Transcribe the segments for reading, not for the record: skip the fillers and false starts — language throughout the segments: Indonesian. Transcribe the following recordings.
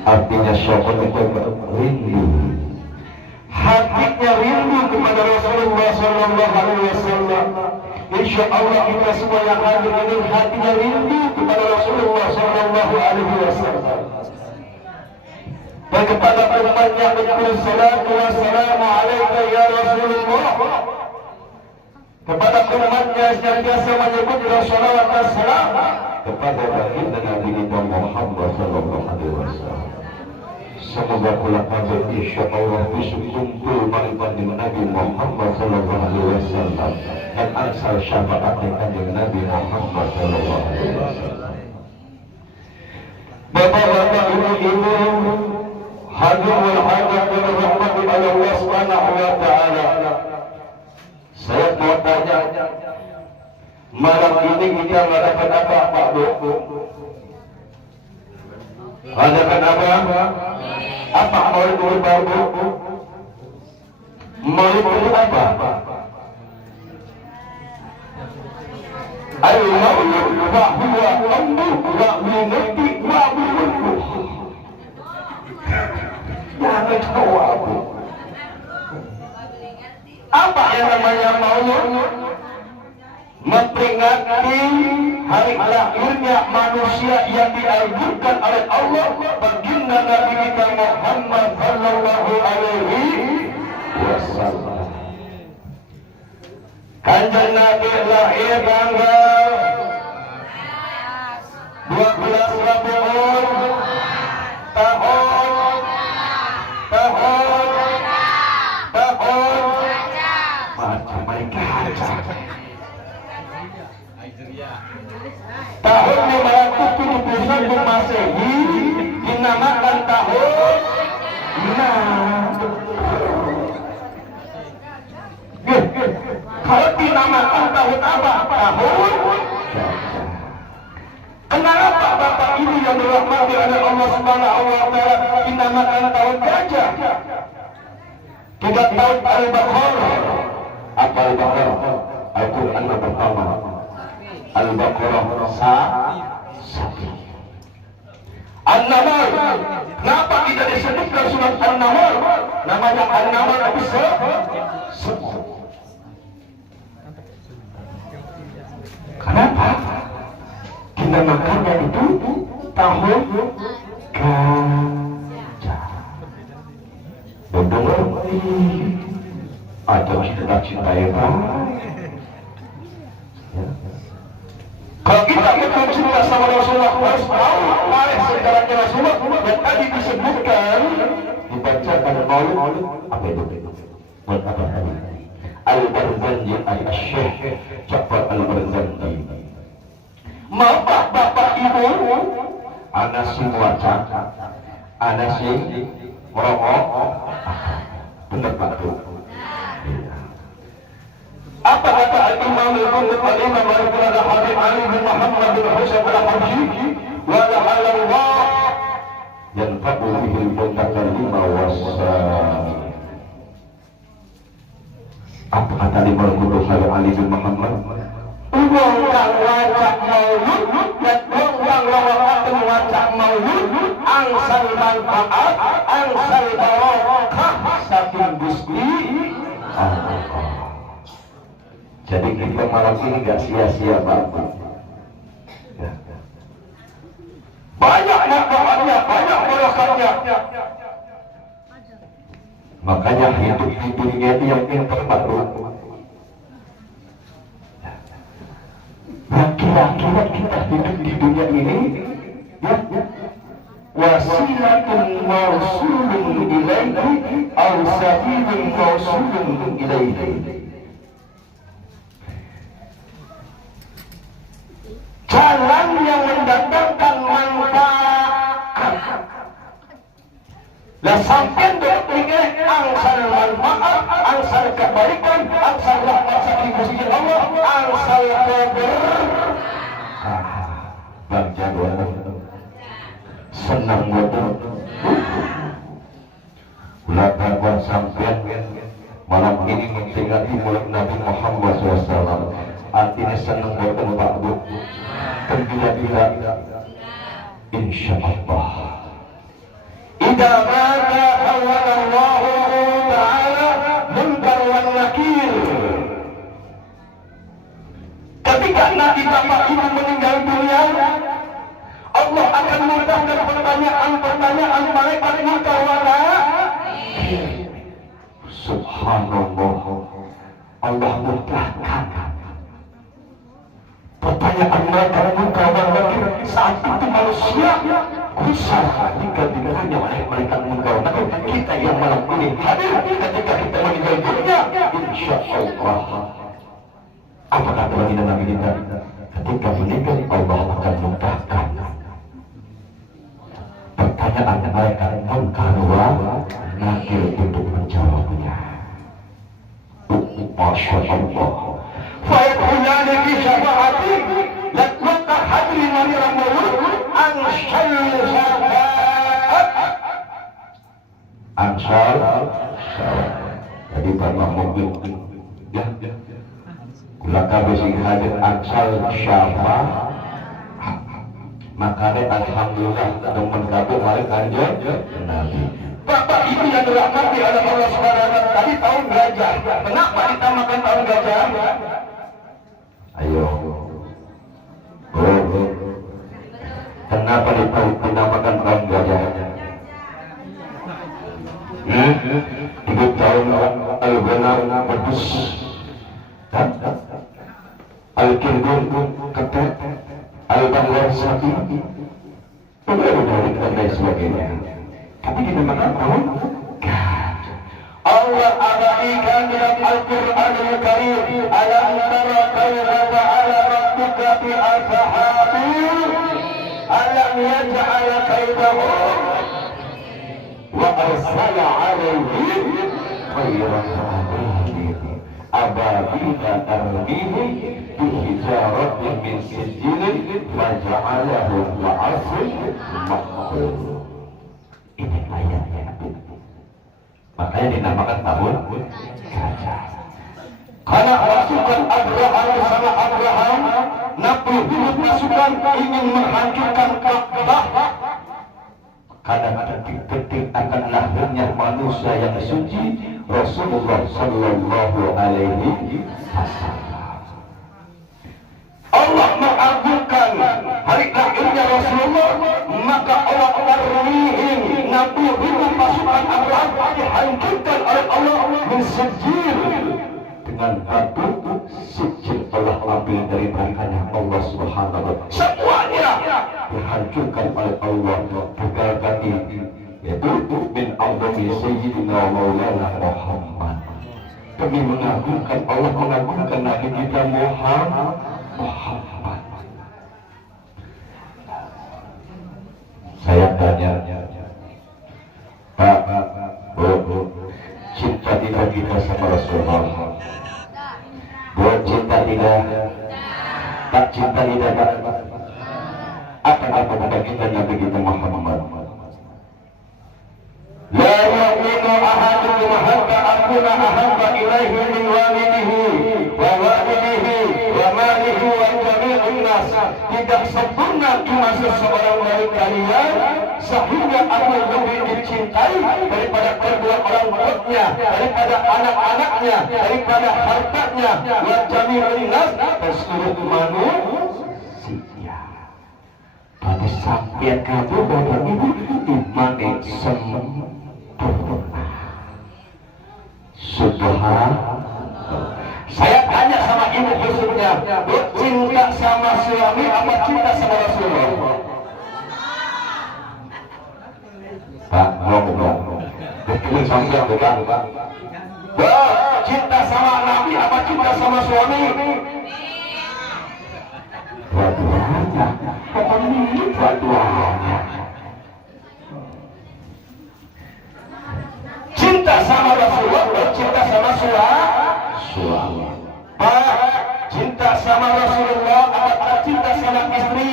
Artinya syauqan itu rindu, hatinya rindu kepada Rasulullah Sallallahu Alaihi Wasallam. Insya Allah kita semua yang hadir ini hatinya rindu kepada Rasulullah Sallallahu Alaihi Wasallam. Dan kepada umatnya berkata salatu wassalamu alaika ya Rasulullah. Kepada umatnya senantiasa menyebut salawat dan salam kepada baginda Nabi kita Muhammad Sallallahu Alaihi Wasallam. Semoga pula kami insyaallah bisa kumpul bersama Nabi Muhammad Sallallahu Alaihi Wasallam dan ansar syafaatnya kanjeng Nabi Muhammad Sallallahu Alaihi Wasallam. Bapak-bapak, ibu-ibu, hadirul hadir dan rahmat Allah Subhanahu wa taala. Saya mau tanya, malam ini kita mengadakan apa, Pak Bu? Adakan apa? Apa maulid baru? Maulid apa? Al-maulid wa huwa amru wa minati wa bulku. Jangan tahu apa. Apa yang namanya maulid? Memperingati hari lahirnya manusia yang diajukan oleh Allah baginda Nabi kita Muhammad Sallallahu Alaihi Wasallam. Kanjeng Nabi lahir tanggal 12 Rabiul tahun macam mereka tahun 571 Masehi dinamakan tahun kalau dinamakan tahun apa? Tahun. Kenapa Bapak Ibu yang dirahmati oleh Allah Subhanahu wa taala dinamakan tahun gajah? Kita tahu Al-Baqarah. Apa Al-Baqarah? Al-Quran pertama. Al-Baqarah satu. An-Naml. Kenapa tidak disebutkan surat An-Naml? Namanya An-Naml tapi kenapa? Dinamakannya itu tahun gajah. Benar, ada cita-cita yang kalau kita betul cinta sama Rasulullah harus tahu oleh sejarahnya Rasulullah dan tadi disebutkan dibacakan maulid apa itu? Buat apa tadi? Al-Barzanji Al-Syekh Ja'far Al-Barzanji. Mau bapak ibu anasi waca anasi merokok benar Pak Bu. Apa kata Al-Imam Al-Qurtubi Al-Imam Al-Qurtubi Ali bin Muhammad bin Husain Al-Haji wa la'allallah yanfa'u bihi al-mutakallima was-sami. Apa kata Imam Al-Qurtubi Ali bin Muhammad? Uang kang wajah maulud dan uang lawatan wajah maulud angsal manfaat angsal barokah saking Gusti Allah. Jadi kita malam ini gak sia-sia Bapak. Banyak manfaatnya, banyak barokahnya. Makanya hidup di dunia itu yang terbaru. Nah, kira-kira kita hidup di dunia ini wasilatun mausulun ilaihi aw sabilun mausulun ilaihi. Jalan yang mendatangkan manfaat. Lah sampai berpikir angsal manfaat, angsal kebaikan, angsal rahmat saking Gusti Allah, angsal keberkahan. Bang Jagoan senang betul. Ulah kawan sampean malam ini memperingati Maulid Nabi Muhammad SAW. Artinya senang betul Pak Bu. Gembira-gembira insya Allah Idza mata hawalallahu ta'ala munkar wan nakir. Ketika Nabi bapak ibu meninggal dunia, Allah akan mudahkan pertanyaan malaikat munkar wan nakir. Subhanallah, Allah mudahkan pertanyaan malaikat munkar wan nakir. Saat itu manusia gusar jika ditanya oleh malaikat munkar wan nakir. Kita yang malam ini hadir ketika kita meninggal dunia, insya Allah. Apakah keinginan Nabi kita ketika meninggal, Allah akan mudahkan pertanyaan malaikat munkar wan nakir untuk menjawabnya. Masya Allah. Fayaqulani fi syafa'ati lakunta hadri nari ramulun anshal syafa'at. Anshal syafa'at. Jadi Bapak mobil ya kula kabeh sing hadir anshal syafa'at. Makanya alhamdulillah teman kabeh mari kanjeng Nabi. Bapak Ibu yang dirahmati oleh Allah Subhanahu wa taala, tadi tahun gajah. Kenapa ditamakan tahun gajah? Ayo. Kenapa dinamakan tahun gajah? Hidup tahun al-ghanam berdus. Al-kirdun ketek, al-bahlar sapi. Dan lain sebagainya. Tapi dinamakan tahun gajah. Allah abadikan dalam Al-Quranul Karim, alam tara kaifa fa'ala rabbuka bi ashabil alam yaj'al kaidahum wa arsala 'alaihim khairan ababila tarmihim bi hijaratin min sijilin faja'alahum ka'asfin ma'kul. Ini ayatnya. Makanya dinamakan tahun gajah. Karena pasukan Abraham bersama Abraham, Nabi Hud pasukan ingin menghancurkan Ka'bah. Karena detik-detik akan lahirnya manusia yang suci, Rasulullah Sallallahu Alaihi Wasallam. Allah mengagungkan hari lahirnya Rasulullah, maka Allah tarmihim, Nabi Hud pasukan Abraham dihancurkan oleh Allah min sijil, dengan batu sijil. Allah ambil dari berkahnya Allah Subhanahu wa taala. Semuanya dihancurkan oleh Allah berkali-kali, yaitu min azami sayyidina maulana Muhammad. Demi mengagungkan Allah, mengagungkan Nabi kita Muhammad. Saya tanya, Pak, Bu, cinta tidak kita sama Rasulullah? Bu, cinta tidak? Tak cinta tidak? Apa kata kita Nabi kita Muhammad? La yu'minu ahadukum hatta akuna ahabba ilaihi min walidihi wa walidihi wa malihi wa jami'un nas. Tidak sempurna iman seseorang dari kalian sehingga aku lebih dicintai daripada kedua orang tuanya, daripada anak-anaknya, daripada hartanya, wa jami'un nas, dan seluruh manusia. Pada sampai kamu Bapak Ibu iman yang sempurna. Subhanallah. Saya tanya sama ibu khususnya, cinta sama suami apa cinta sama Rasulullah? Pak, ngomong. Betul sampai bukan, Pak. Cinta sama Nabi apa cinta sama suami? Dua-duanya. Pokoknya dua-duanya. Cinta sama Rasulullah dan cinta sama suami. Pak, cinta sama Rasulullah atau cinta sama istri?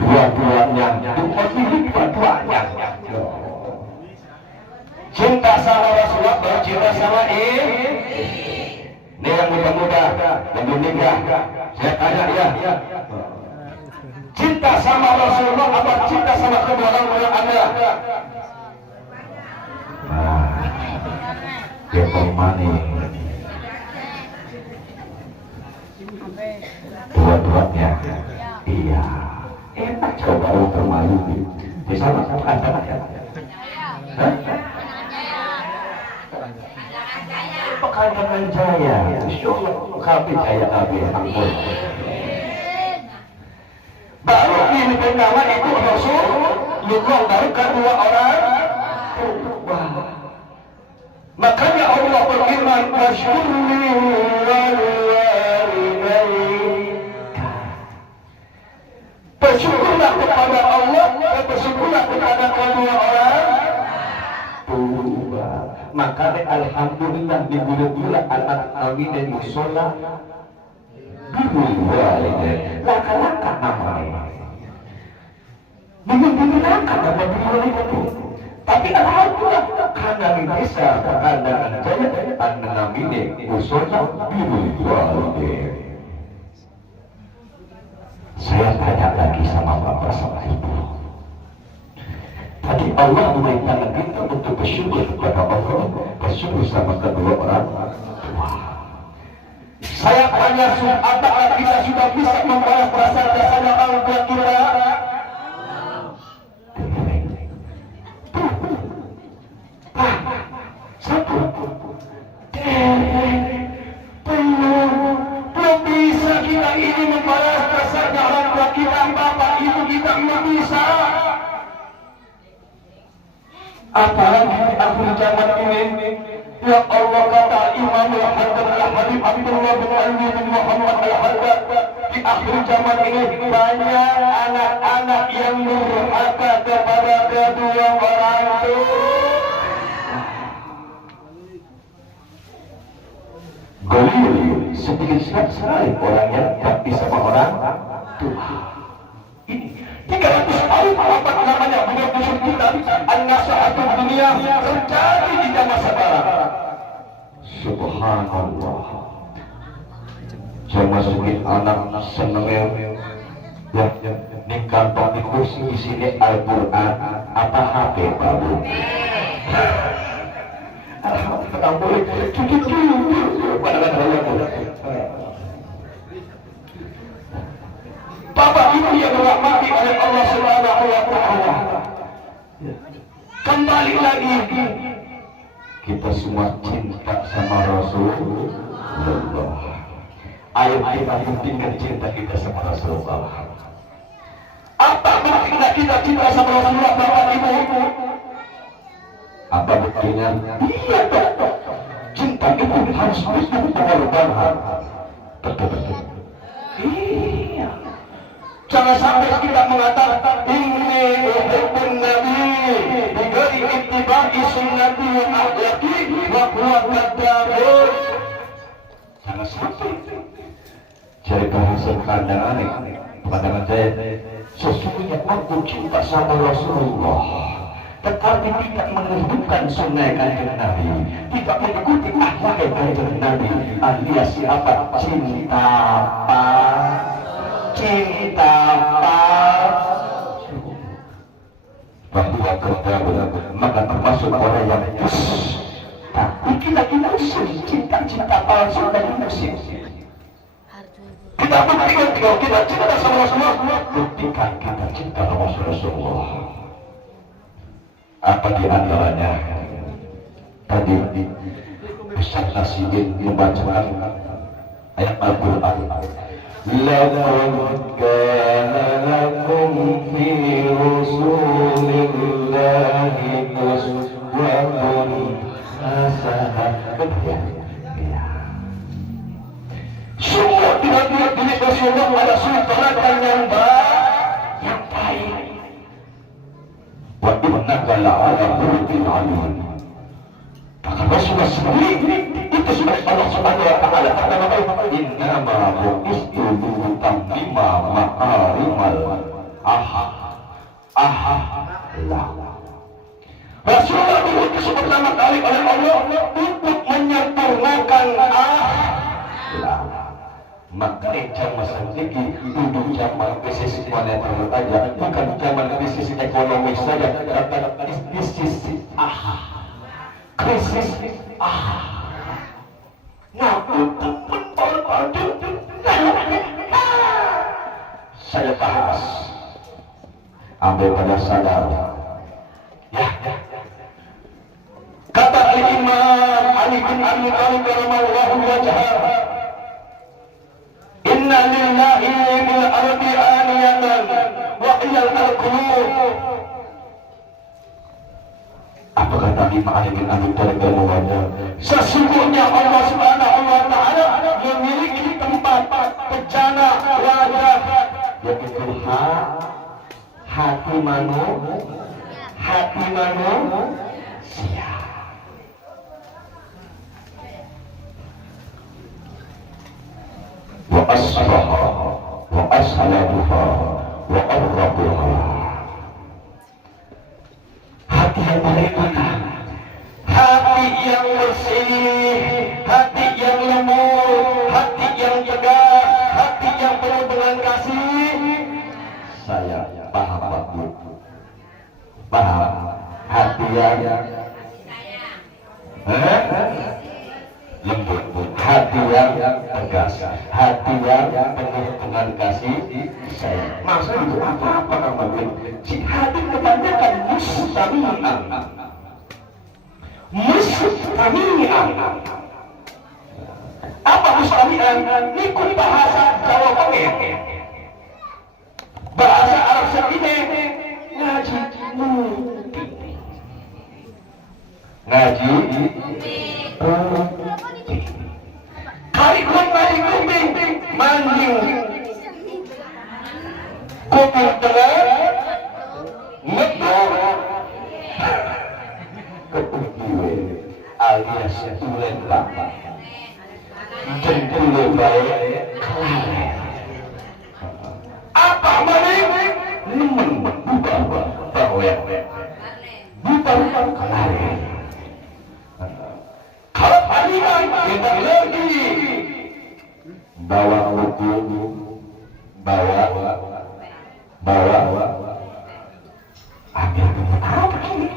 Dua-duanya. Dua-duanya. Cinta sama Rasulullah dan cinta sama ini yang muda-muda yang belum nikah, saya tanya ya, cinta sama Rasulullah apa cinta sama kedua orang tua Anda? Dia pemani dua-duanya. Iya, enak coba termalu di sana bukan sama ya. Pekanbaran Jaya, insyaallah kami saya nabi ampun. Baru ini pertama itu Rasulullah, baru kedua orang. Makanya Allah berfirman, "Wasykurli walidaika." Bersyukurlah kepada Allah dan bersyukurlah kepada kedua orang tua. Maka alhamdulillah di bulan anak kami dan musola birrul walidain. Laka-laka namanya. Bingung-bingung laka nama birrul itu. Tapi alhamdulillah karena bisa karena jaya anak kami dan musola birrul walidain. Saya tanya lagi sama bapak sama ibu. Tadi Allah memerintahkan kita untuk bersyukur kepada Allah, bersyukur sama kedua orang tua. Saya tanya, apakah kita sudah bisa membalas rasa jasanya orang tua kita? Satu, belum bisa kita ini membalas rasanya orang tua kita, bapak ibu kita belum bisa. Apalagi di akhir zaman ini, ya Allah, kata Imam Al-Haddad Al-Habib Abdullah bin Ali bin Muhammad Al-Haddad, di akhir zaman ini banyak anak-anak yang durhaka kepada kedua orang tua. Golil sedikit sekali orang yang tak bisa sama orang tua. Ini 300 tahun apa namanya menyebut kita an-nasahatul dunia terjadi di zaman sekarang. Subhanallah. Saya masukin anak senengnya ya di kantong di kursi di sini Al-Quran apa HP baru. Alhamdulillah boleh cuci Bapak Ibu yang dirahmati oleh Allah Subhanahu wa Ta'ala. Kembali lagi kita semua cinta sama Rasulullah. Ayo kita buktikan cinta kita sama Rasulullah. Apa buktinya kita cinta sama Rasulullah, Bapak Ibu? Apa buktinya? Iya dong. Cinta itu harus pengorbanan. Betul-betul. Iya. Jangan sampai kita mengatakan inni uhibbun nabi bighairi ittiba'i sunnati wa akhlaqi wa huwa kadzdzabun. Jangan sampai. Jadi bahasa pandangan saya, sesungguhnya aku cinta sama Rasulullah, tetapi tidak menghidupkan sunnah kanjeng Nabi, tidak mengikuti akhlak kanjeng Nabi, alias siapa? Cinta bahwa ketahuan maka termasuk orang yang tapi kita musim cinta palsu dan musim. Kita buktikan kalau kita cinta sama Rasulullah, buktikan kita cinta sama Rasulullah. Apa di antaranya? Tadi Ustaz Nasihin membacakan ayat Al-Quran. لَقَدْ كَانَ لَكُمْ فِي رَسُولِ اللَّهِ أُسْوَةٌ حَسَنَةٌ. Semua tidak diri Rasulullah pada sultan yang baik. Wa innaka la'ala khuluqin 'azim. Maka Rasulullah sendiri itu sudah Allah Subhanahu wa Ta'ala katakan innama bu'istu litammima ma'arimal Rasulullah diutus pertama kali oleh Allah untuk Makanya zaman sendiri duduk zaman bisnis moneter aja, bukan zaman bisnis ekonomi saja, kata bisnis krisis saya bahas ambil pada sadar ya. Kata Imam Ali bin Abi Thalib rahimallahu wajhahu, inna lillahi bil ardi aniyatan wa qiyal al-qulub. Apa kata Imam Ali bin Abi Thalib rahimallahu? Sesungguhnya Allah Subhanahu wa taala memiliki tempat bejana wajah, yaitu hati manusia. Wa asraha wa aslabuha wa arrabuha. Hati yang bagaimana? Hati yang bersih, hati yang lembut, hati yang tegas, hati yang penuh dengan kasih. Saya paham Pak. Paham? Hati yang lembut, hati yang tegas, hati yang penuh dengan kasih sayang. Maksud itu apa namanya? Si hati kebanyakan mustami'an. Apa mustami'an? Ikut bahasa Jawa Tengah, bahasa Arab Saudi, ngaji kali kumping manjing kuping tengah ngedur ketujuh alias tulen bapak jendela baik apa balik nemen bubar bahwa bubar kelarin. Kalau harian kita lagi bawa buku, bawa ambil apa ini?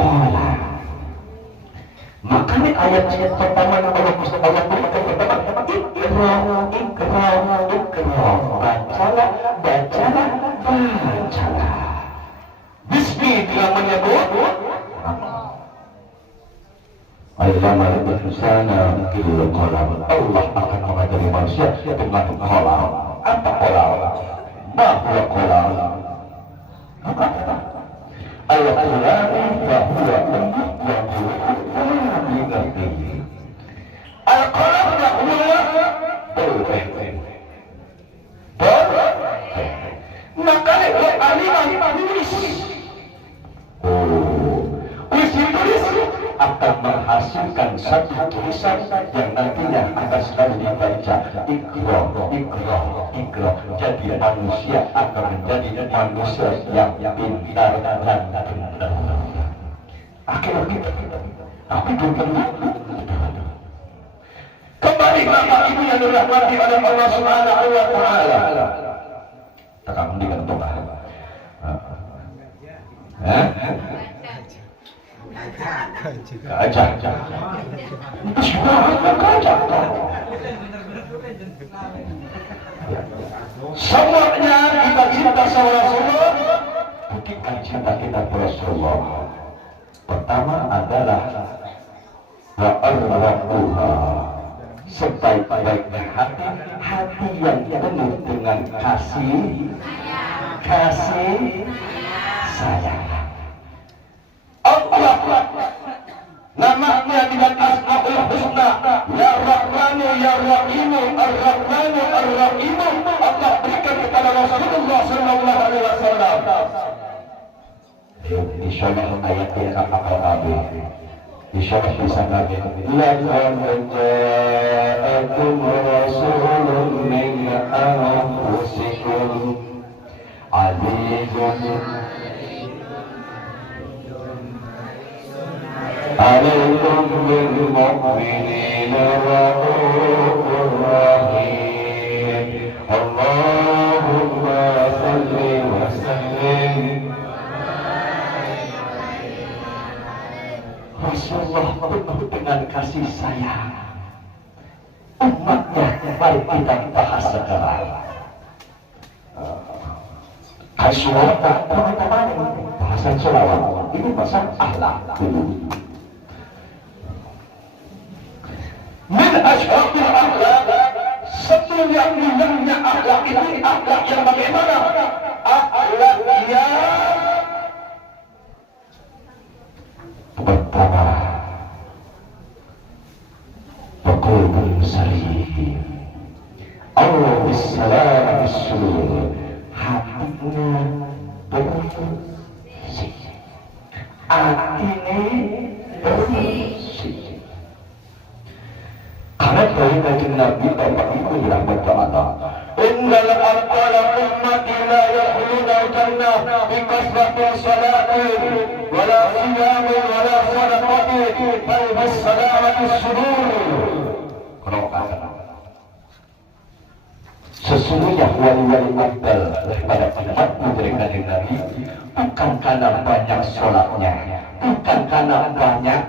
Olah. Makanya ayat-ayat pertama kalau Mustafa Allah pertama ikra, bacalah. Bismi bila menyebut Ayyama al-insana bil qalam. Allah akan mengajari manusia dengan qalam. Apa qalam? Ma huwa qalam? Al-qalam fahuwa al-qalam fahuwa maka alimah tulis. Tulis akan menghasilkan satu tulisan yang nantinya akan selalu dibaca. Ikra. Jadi manusia akan menjadi manusia yang pintar dan benar. Akhirnya tapi kembali Bapak Ibu yang dirahmati oleh Allah Subhanahu wa taala. Tekan dengan doa. Kajak. Semuanya kita cinta sama Rasulullah. Buktikan cinta kita kepada Rasulullah. Pertama adalah wa'arraquha, sebaik-baiknya hati yang penuh dengan kasih sayang. Allah namanya dengan asmaul husna, ya Rahmanu ya Rahimu, Ar-Rahmanu Ar-Rahimu. Allah berikan kepada Rasulullah sallallahu alaihi wasallam. Insyaallah ayat yang akan Nabi insyaallah bisa Nabi laqad ja'akum rasulun min anfusikum azizun alaikum bil mu'minina ra'ufur rahim. penuh dengan kasih sayang. Umatnya, mari kita bahas sekarang. Kasulat, teman-teman, bahasan selawat. Ini bahasa akhlak dulu. Min asyrafil akhlak, semuanya akhlak ini akhlak yang bagaimana? Akhlak yang pertama, Qulubun salim, Allah bisalam bisul, hatinya bersih, hatinya bersih. Karena dari kajian Nabi Bapak Ibu dirahmati Allah, innal abdala ummati la yadkhuluna al-jannah bi kasratin salatin wala siyamin wala sadaqatin bal bis salamati sudur. Sesungguhnya wali-wali abdal daripada umatmu dari kajian Nabi bukan karena banyak sholatnya, bukan karena banyak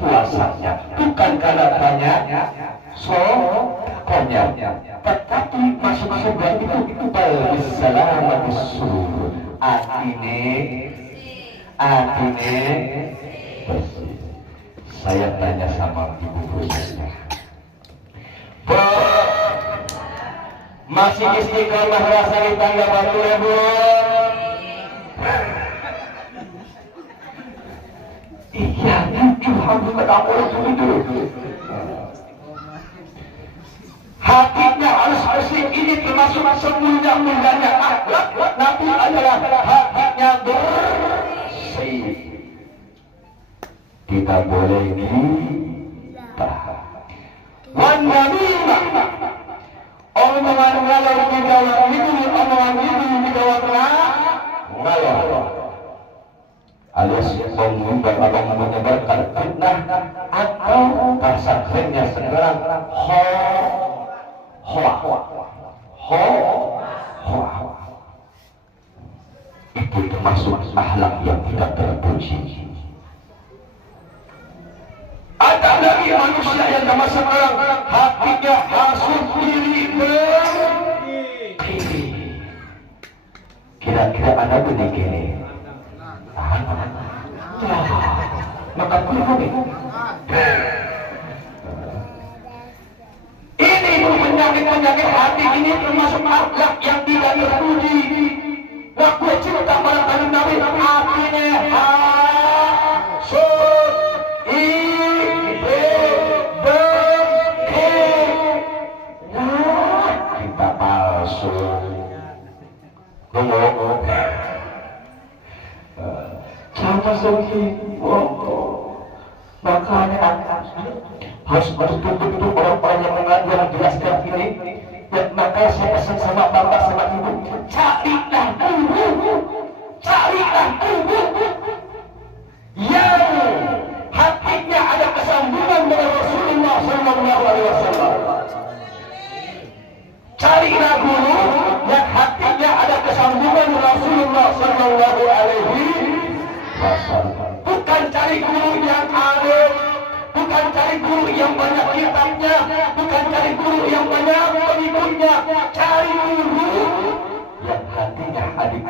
puasanya, bukan karena banyak sokonya, tetapi masuk surga itu berselamat surur. Atine bersih. Saya tanya sama ibu gurunya, masih istiqomah rasa di tangga batu ya bu? Iya, Tuhan kata orang itu. Hatinya harus bersih. Ini termasuk semulia-mulianya akhlak Nabi adalah hatinya bersih. Kita boleh ini wan namimah, omongan ngalor ngidul itu, omongan itu ngidul ngalor, alias mengundang atau menyebarkan fitnah atau bahasa kerennya sekarang hoa. Itu termasuk akhlak yang tidak terpuji. Ada lagi manusia yang zaman sekarang hatinya hasut diri berkiri. Kira-kira ada begini. Maka ini penyakit hati ini termasuk akhlak yang tidak terpuji. Waktu cinta pada kalian Nabi hatinya hasut kita palsu. Jangan begitu. Makanya harus betul-betul orang-orang yang mengajar jelaskan ini. Ya, maka saya pesan sama bapak sama ibu, carilah guru yang hatinya ada kesambungan dengan Rasulullah Sallallahu Alaihi Wasallam. Carilah guru yang hatinya ada kesambungan dengan Rasulullah Sallallahu Alaihi Wasallam. Bukan cari guru yang alim, bukan cari guru yang banyak kitabnya, bukan cari guru yang banyak pengikutnya. Cari guru yang hatinya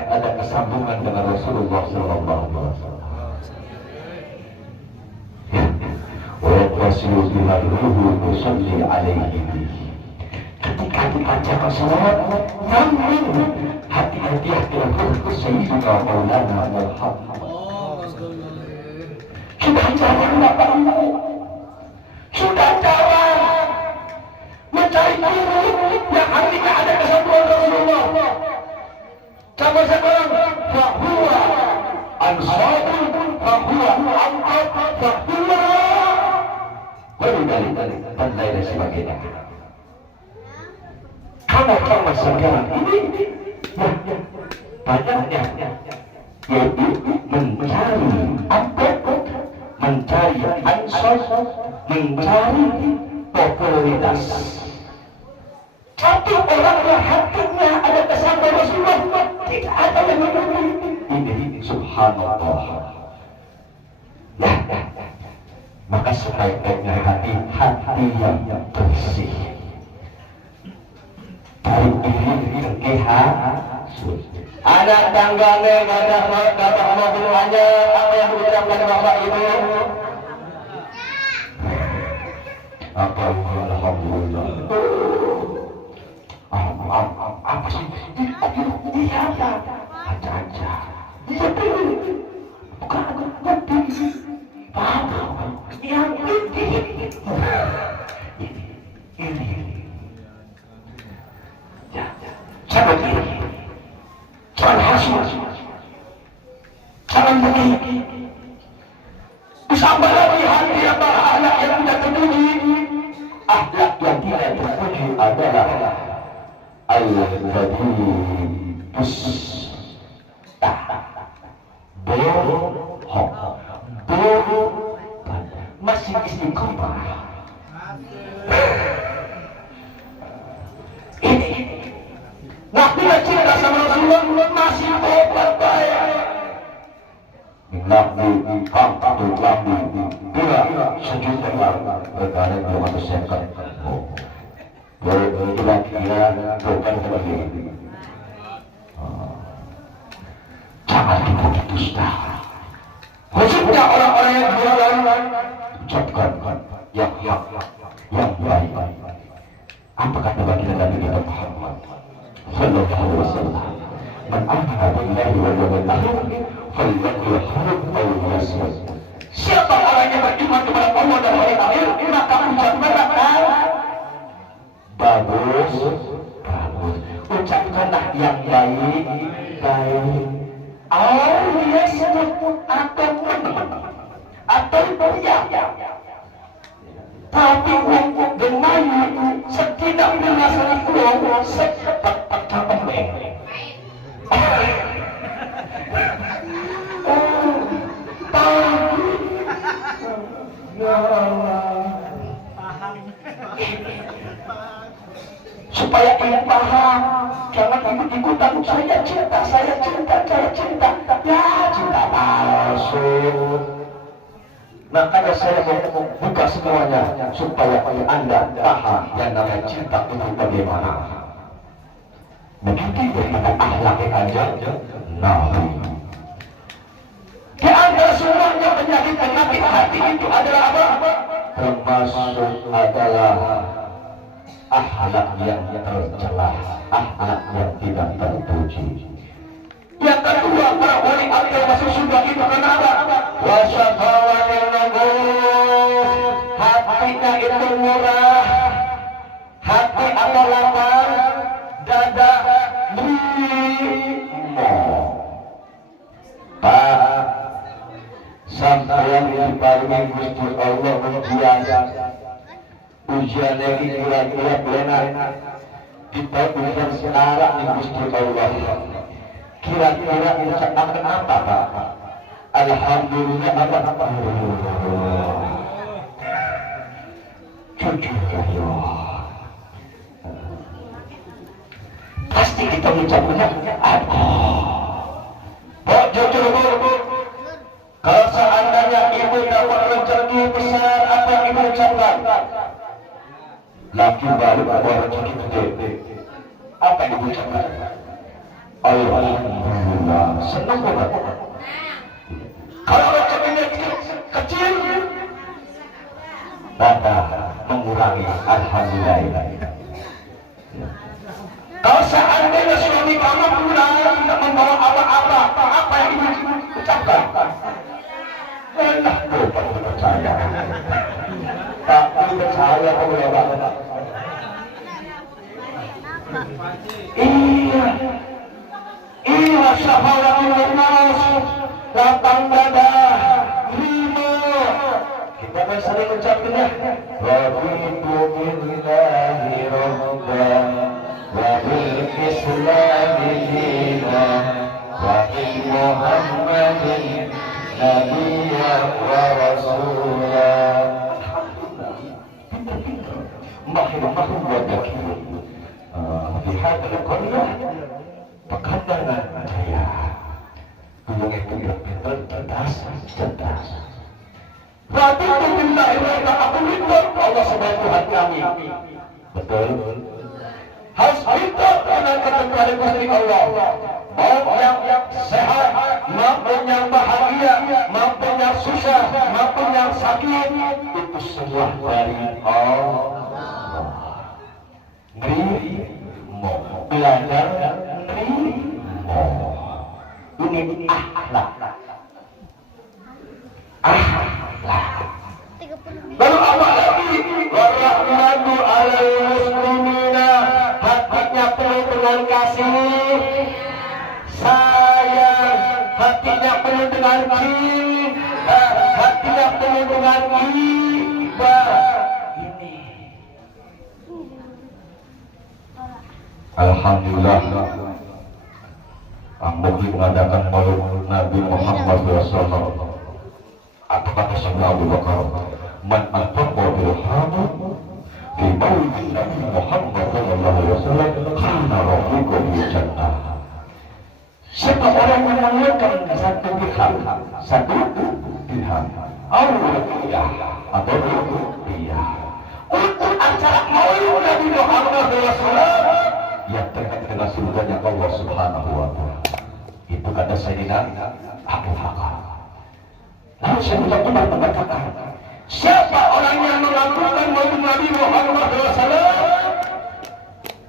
ada kesambungan dengan Rasulullah Sallallahu Alaihi Wasallam. Ketika dibacakan salawat, namun hati-hati Sayyidina Maulana Muhammad. Sudah jangan Bapak-Ibu, sudah jangan mencari guru yang hatinya ada kesatuan Rasulullah. Zaman sekarang bahwa ansabun, bahwa angkat, bahwa dari dan lain sebagainya. Karena sekarang ini banyaknya yaitu mencari angkat, mencari ansor, mencari popularitas. Satu orang yang hatinya ada kesatuan Rasulullah, tidak ada yang ini. Subhanallah. Maka sebaik-baiknya hati yang bersih dari iri kehasut. Anak tanggane gadah mobil aja, apa yang diucapkan bapak ibu? Apa alhamdulillah. Apa sih? Iya, aja. Iya, bukan ngerti. Paham? Yang ini. Ya, jangan iri. Jangan hasut. Jangan begini. Bersama lagi hati apa ahlak yang tidak terpuji. Ahlak yang tidak terpuji adalah al-ladhi bohong, masih istiqomah. Ini Nabi cinta sama Rasulullah masih baik. Nabi pangkatu Nabi bila sejuta berkali 200 sekar. Kira-kira bukan lagi. Jangan dibuat dusta. Khususnya orang-orang yang jualan ucapkan yang baik. Apa kata baginda Nabi kita Muhammad sallallahu alaihi wasallam? Man amana billahi wal yawmil akhir falyaqul khairan aw liyasmut. Siapa orang yang beriman kepada Allah dan hari akhir, maka ucapkanlah bagus. Ucapkanlah yang baik. Liyasmut atau beriak. Tapi untuk dengan setidak merasa pulau sepat pembeng. Ya Allah. Supaya ia paham, jangan ikut-ikutan saya cinta. Ya cinta palsu. Makanya saya mau buka semuanya supaya Anda paham yang namanya cinta itu bagaimana. Begitu daripada akhlak aja. Nabi. Di antara semuanya penyakit hati itu adalah apa? Termasuk adalah akhlak yang tercela, akhlak yang tidak terpuji. Yang kedua, para wali Allah masuk surga itu kenapa? Wasyakawanil nabus, hatinya itu murah, hati atau lapar, dada limo. Pak, sampai yang diparingi Gusti Allah biasa. Ujian lagi kira-kira benar kita ujian sekarang di Gusti Allah. Kira-kira insya akan apa Pak? Alhamdulillah apa? Jujur ya. Pasti kita mengucapkan jujur bu. Kalau seandainya ibu dapat rezeki besar, apa yang ibu ucapkan? Laki baru ada rezeki gede. Apa yang ibu ucapkan? Alhamdulillah, senang banget. Kalau rezekinya kecil, maka mengurangi alhamdulillah. Kalau seandainya suami kamu pulang tidak membawa apa-apa, apa yang ibu ucapkan? Enak bukan percaya. Tak percaya kamu ya Pak. Iya syafawatul nas, lapang dada, lima. Kita kan sering ucapkan ya. Raditu billahi rabban wa bil islami dinan wa bi Muhammadin nabiyyan wa rasulah. Makin buat kaki. Lihat kalau pekandangan jaya. Yang itu pintar, cerdas. Raditu billahi wa aku ridho Allah sebagai Tuhan kami. Betul. Harus ridho dengan ketentuan Gusti Allah. Mau yang sehat, maupun yang bahagia, maupun yang susah, maupun yang sakit, itu semua dari Allah. Nerimo, belajar nerimo. Ini akhlak. Lalu apa lagi? Warahmatu alal muslimina, hatinya penuh dengan kasih, sayang, hatinya penuh dengan cinta, hatinya penuh dengan ibadah. Ini alhamdulillah Mugi mengadakan maulid Nabi Muhammad SAW. Apa kata Sayyidina Abu Bakar? Man anfaqa bil haram fi maulid Nabi Muhammad SAW kana rafiqu fil jannah. Siapa orang yang mengeluarkan satu dirham atau rupiah untuk acara maulid Nabi Muhammad SAW yang terkait dengan surganya Allah Subhanahu wa Ta'ala, itu kata Sayyidina Abu Bakar. Lalu Sayyidina Umar mengatakan, siapa orang yang mengagungkan maulid Nabi Muhammad SAW,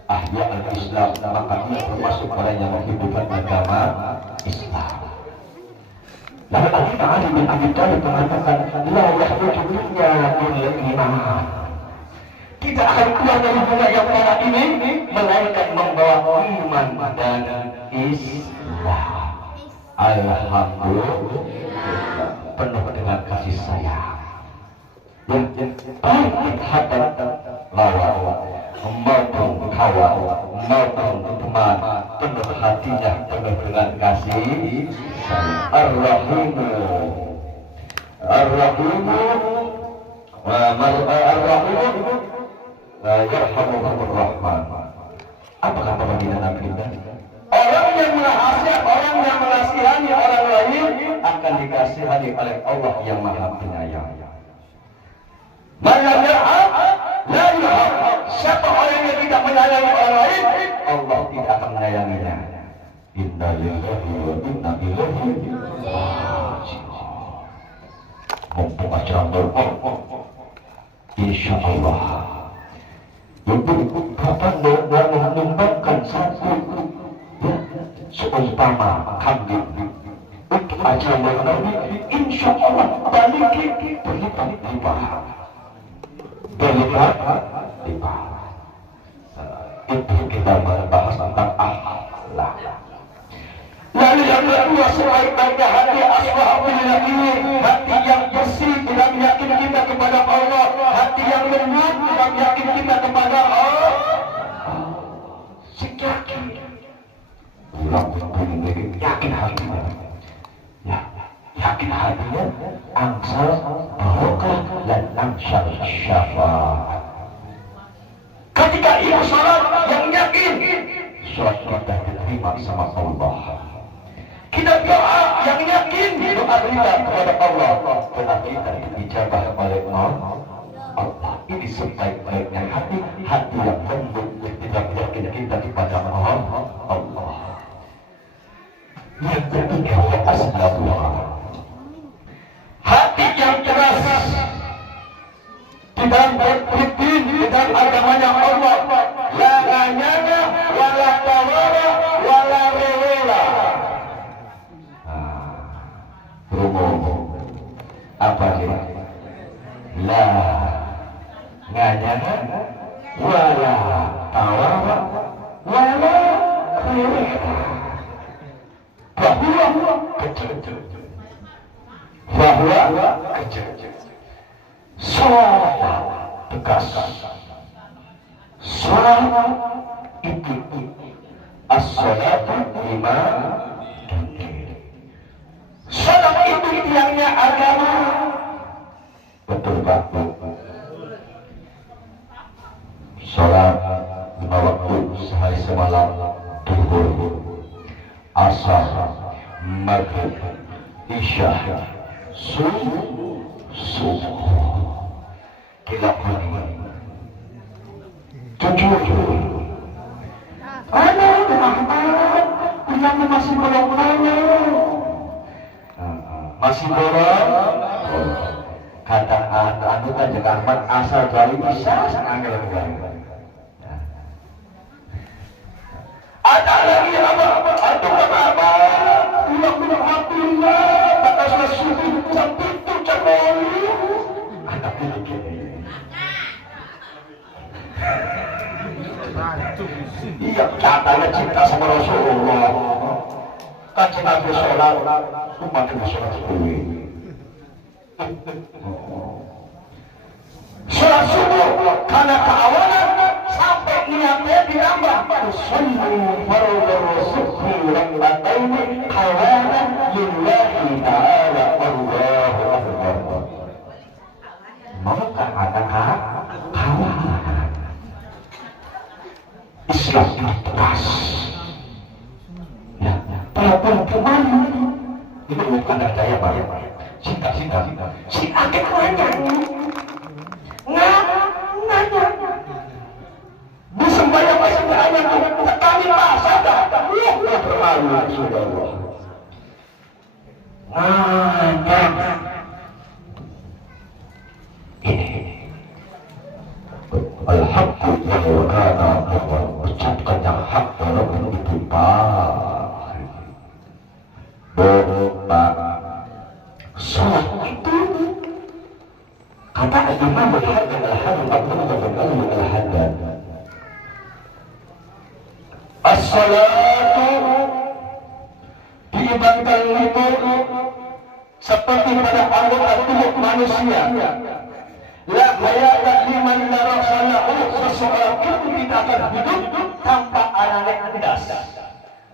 ahya al-Islam, maka dia termasuk orang yang menghidupkan agama Islam. Lalu Ali bin Abi Thalib mengatakan, la yakhruju dunya bil iman. Kita akan keluar dari dunia yang parah ini melainkan membawa iman dan Islam. Alhamdulillah, penuh dengan kasih sayang. Baik hadat lawan maupun kawan maupun teman, penuh hatinya penuh dengan kasih sayang. Ar-Rahimu yarhamuhumur Rahman. Apa kata baginda Nabi kita? Orang yang mengasihani orang lain akan dikasihani oleh Allah yang Maha Penyayang. Siapa orang yang tidak menyayangi orang lain, Allah tidak akan menyayanginya. Inna lillahi wa inna ilaihi raji'un. Mumpung acara insya Allah ibu kapan menyumbangkan satu seumpama kambing untuk acara Nabi, insya Allah balik berlipat-lipat. Itu kita membahas tentang akhlak. Lalu yang kedua, sebaik-baiknya hati ashabul yamin, hati yang bersih dalam yakin kita kepada Allah, hati yang lembut dalam yakin kita kepada Allah. Yakin hatinya, yakin hatinya, angsal barokah dan angsal syafaat. Ketika ia salat yang yakin, salat kita diterima sama Allah. Kita doa yang yakin, doa kita kepada Allah, doa kita dijabah oleh Allah. Ini sebaik-baiknya hati yang lembut tidak yakin kita kepada Allah. Yang ketiga, asnabullah, hati yang keras di dalam beribadah di dalam agamanya Allah, la nganyana wala tawara wala rewela. Apa dia? La nganyana wala tawara wala rewela. Bahwa kecil, sholat tegas, sholat itu as-sholatu lima dinir. Sholat itu tiangnya agama. Betul Pak? Sholat 5 waktu sehari semalam, duhur, asar, maghrib, isya, subuh, Sungguh gila ini jujur Muhammad yang masih belum masih belum kata anu kan Ahmad asal dari bisa sangat ada lagi apa atau apa yang Alhamdulillah batasnya sudah sampai itu cemoli ada begini iya katanya cinta sama Rasulullah kan cinta sholat umat yang sholat subuh sholat subuh karena keawalan sampai niatnya ditambah usullu fardu subhi rak'ataini qawalan lillahi ta'ala Allahu akbar maka ada kawalan Islam tegas ya telepon kemana itu bukan daya Pak cinta si akhir nanya disembahyang ayat kami rasa terlalu saudara nanya ini al-haqqu wa kana ucapkan yang hak walaupun itu sholat itu kata Imam Al-Haddad Al-Haddad as-salatu diibaratkan itu seperti pada anggota tubuh manusia la hayata liman la rasalahu seseorang itu tidak akan hidup tanpa anak kandas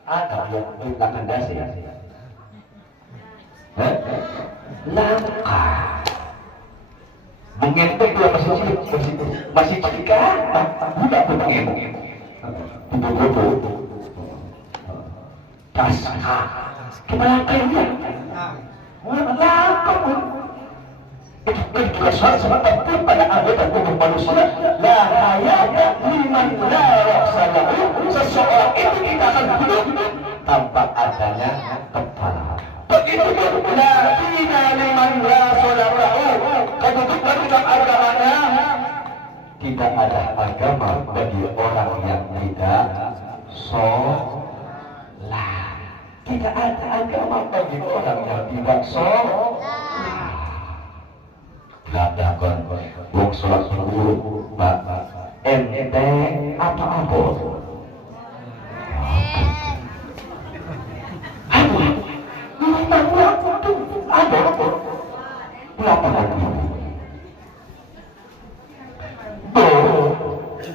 ada yang bukan kandas ya langka mengentuk dia masih cilik budak mengentuk budak kasar kepala kaya langka itu juga sebab pada anggota tubuh manusia la hayata liman la rasalahu seseorang itu tidak akan hidup tanpa adanya kepala begitu la dina liman la salahu kedudukan dalam agamanya tidak ada agama bagi orang yang tidak sholat tidak ada agama bagi orang yang tidak sholat katakan wong sholat subuh ente apa-apa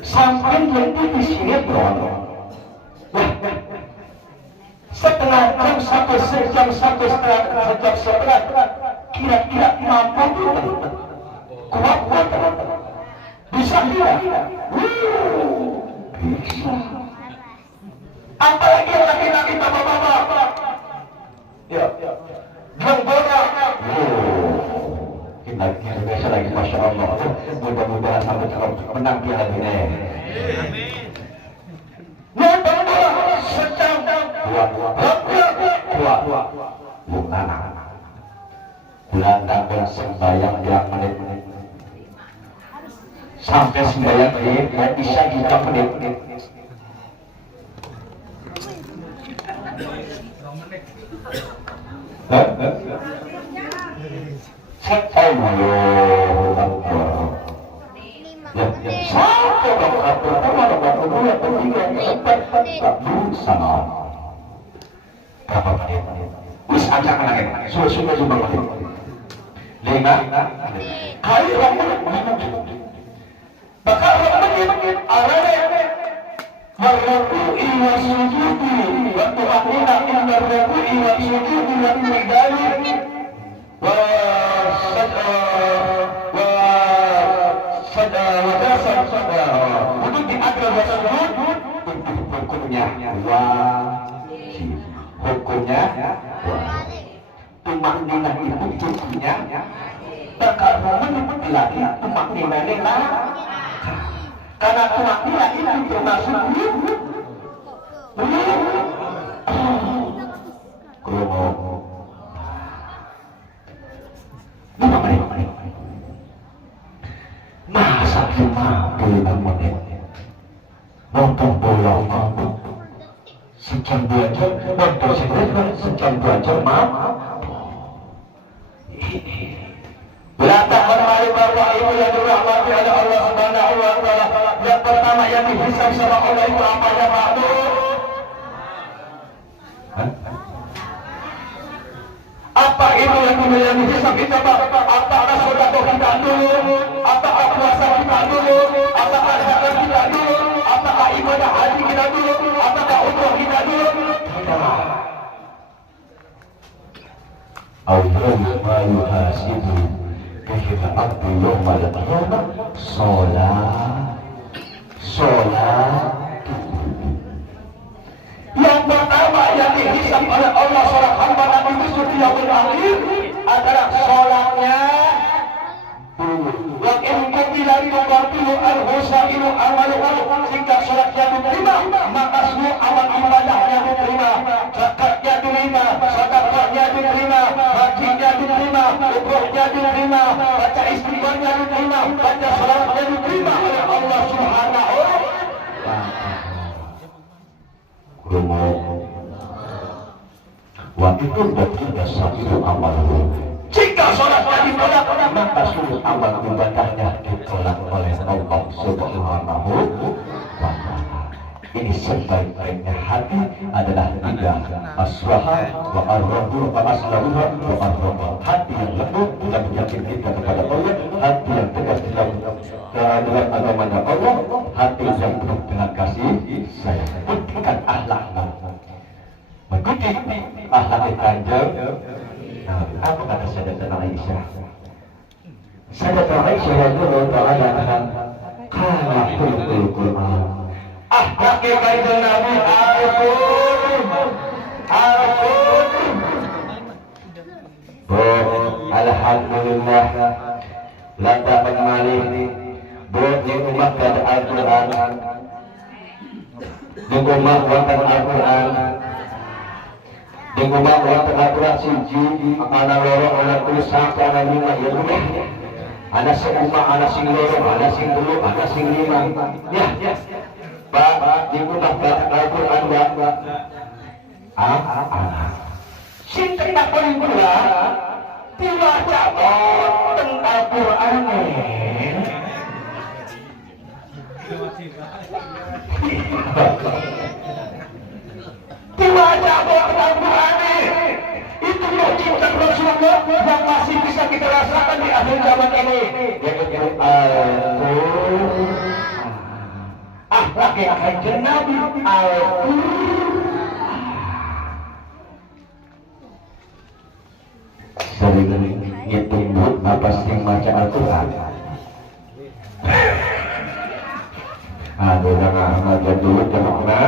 sampai nanti di sinetron setengah jam satu sejam satu setengah kira-kira mampu kuat bisa tidak bisa apalagi laki-laki bapak-bapak ya gelora kita biasa lagi Masya Allah mudah-mudahan sampai menang Piala Dunia mudah-mudahan sejam kuat bukan bulan sembahyang yang menit-menit sampai sembahyang bisa 3 menit hukumnya tumak ninah itu hukumnya terkadang lagi tumak di mana lah karena tumak dia itu termasuk masa cuma boleh menit nonton bola sejam 2 jam nonton sinetron sejam 2 jam la ta'lamu bahwa ibu yang dirahmati oleh Allah Subhanahu wa taala yang pertama yang dihisab sama Allah itu apa ya Pak? Apa itu yang dihisab itu Pak? Apakah sedekah kita dulu? Apakah puasa kita dulu? Apakah zakat kita dulu? Apakah ibadah haji kita dulu? Apakah umrah kita dulu? Allah yuhasibu bihil abdu yawmal qiyamah sholat. Yang pertama yang dihisab oleh Allah seorang hamba Nabi Yusuf di yaumil akhir adalah sholatnya. Wa in qubila tuqatilu al-husailu amaluhu, jika sholatnya diterima maka semua amal ibadahnya diterima, zakatnya diterima, sedekahnya diterima, hajinya diterima, umrohnya diterima, baca istighfarnya diterima, baca salatnya diterima oleh Allah Subhanahu wa taala. Wa itu tidak satu amal. Jika sholatnya ditolak maka seluruh amal ibadahnya ditolak oleh Allah Subhanahu wa taala. Ini sebaik-baiknya hati adalah tiga aswaha wa arrahu wa aslahuha wa arrahu. Hati yang lembut dan meyakinkan kepada Allah, hati yang tegas dalam agama Allah, hati yang penuh dengan kasih sayang. Bukan akhlaknya mengikuti akhlak Kanjeng. Apa kata Sayyidatuna Aisyah? Sayyidatuna Aisyah radhiyallahu ta'ala anha kana khuluqul Qur'an. Akhlak Kanjeng Nabi alhamdulillah lata mengalih buat yang umat pada Al-Quran yang umat watan Al-Quran yang umat watan Al-Quran siji anak loro anak tulis sampai anak lima ya udah anak seumah anak sing loro anak sing telu anak sing lima ya Pak yang umat watan Al-Quran sing tidak boleh pula dibaca tentang Al-Quran dibaca Al-Quran itu mukjizat Rasulullah yang masih bisa kita rasakan di akhir zaman ini, yaitu Al-Quran. Akhlak Kanjeng Nabi Al-Quran. Sering ditunggu apa sih baca Al-Quran. Aduh, jangan ngajar dulu karena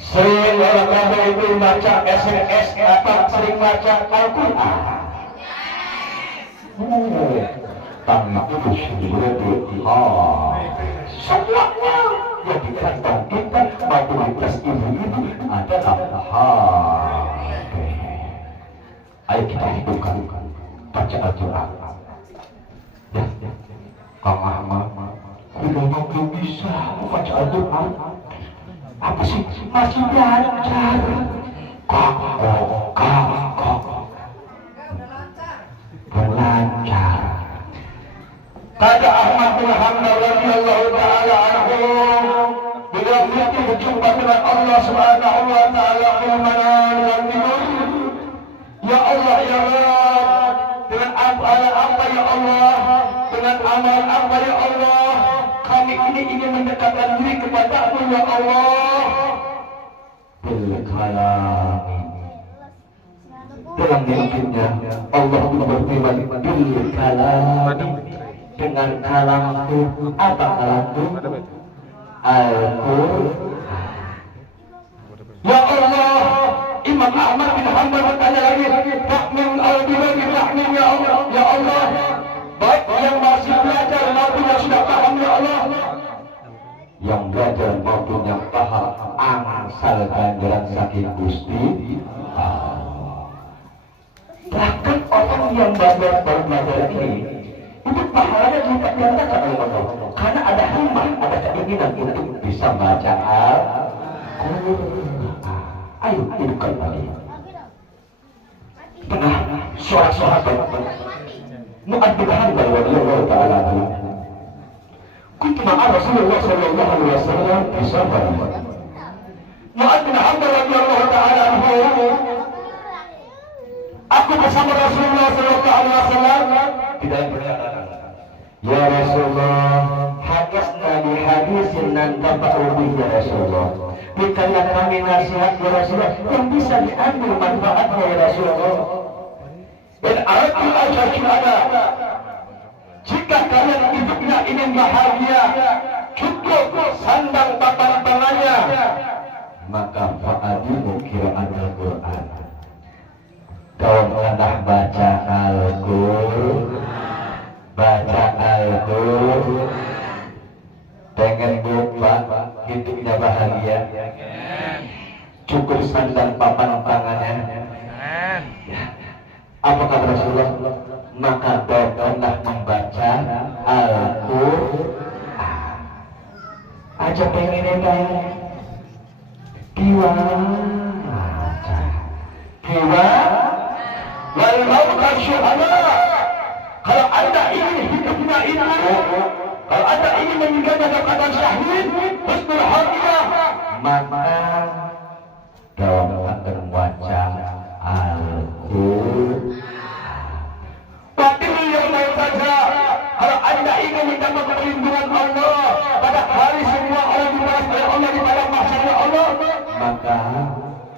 sering orang itu baca SMS atau sering baca Al-Quran. Tanah itu berarti semuanya yang di kantong kita mayoritas ibu-ibu adalah HP. Ayo kita hidupkan baca Al-Quran. Ya, Kang Ahmad, hidupnya belum bisa baca Al-Quran. Apa sih? Masih belajar. Belajar. Kata Ahmad bin Hanbal radhiyallahu ta'ala anhu, beliau itu berjumpa dengan Allah Subhanahu wa taala ilmanan dan tidur. Ya Allah ya Rabb, dengan apa ya Allah, dengan amal apa ya Allah, kami ini ingin mendekatkan diri kepada-Mu ya Allah. Bil kalami, dalam mimpinya Allah berfirman bil kalami, dengan kalamku. Apa kalamku? Al-Quran. Ya Allah, Imam Ahmad bin Hanbal bertanya lagi, tahmin al-bidani tahmin ya Allah, ya Allah, baik yang masih belajar maupun yang sudah paham ya Allah, yang belajar maupun yang paham angsal ganjaran saking Gusti Allah. Bahkan orang yang baru belajar ini itu pahalanya juga diantarkan oleh Allah, karena ada himmah, ada keinginan untuk bisa baca Al-Quran. Ayo hidupkan lagi. Pernah suara sahabat Mu'ad bin Hanbal radhiyallahu ta'ala anhu, kuntu ma'a Rasulullah sallallahu alaihi wasallam fi safar. Mu'ad bin Hanbal radhiyallahu ta'ala anhu, aku bersama Rasulullah sallallahu alaihi wasallam di dalam perjalanan. Ya Rasulullah, hadisna bi hadisin nan tafa'u bihi ya Rasulullah. Berikanlah kami nasihat ya Rasulullah yang bisa diambil manfaatnya ya Rasulullah. Dan arti al-syahada, jika kalian hidupnya ingin bahagia, cukup sandang papan tangannya, maka fa'adimu kira'an Al-Quran. Kau hendak baca Al-Quran, baca Al-Quran, pengen lupa hidupnya bahagia, cukup sandang papan tangannya. Apa kata Rasulullah? Maka doakanlah membaca Al-Quran. Aja pengen bayar Kiwa walau kasyuhada. Kalau anda ingin hidupnya ini, kalau anda ingin meninggalnya dalam keadaan syahid, husnul khatimah, maka dalam akan membaca Al-Quran. Tapi yang lain saja, kalau anda ingin mendapat perlindungan Allah pada hari semua orang dibalas oleh Allah di dalam mahsyar Allah, maka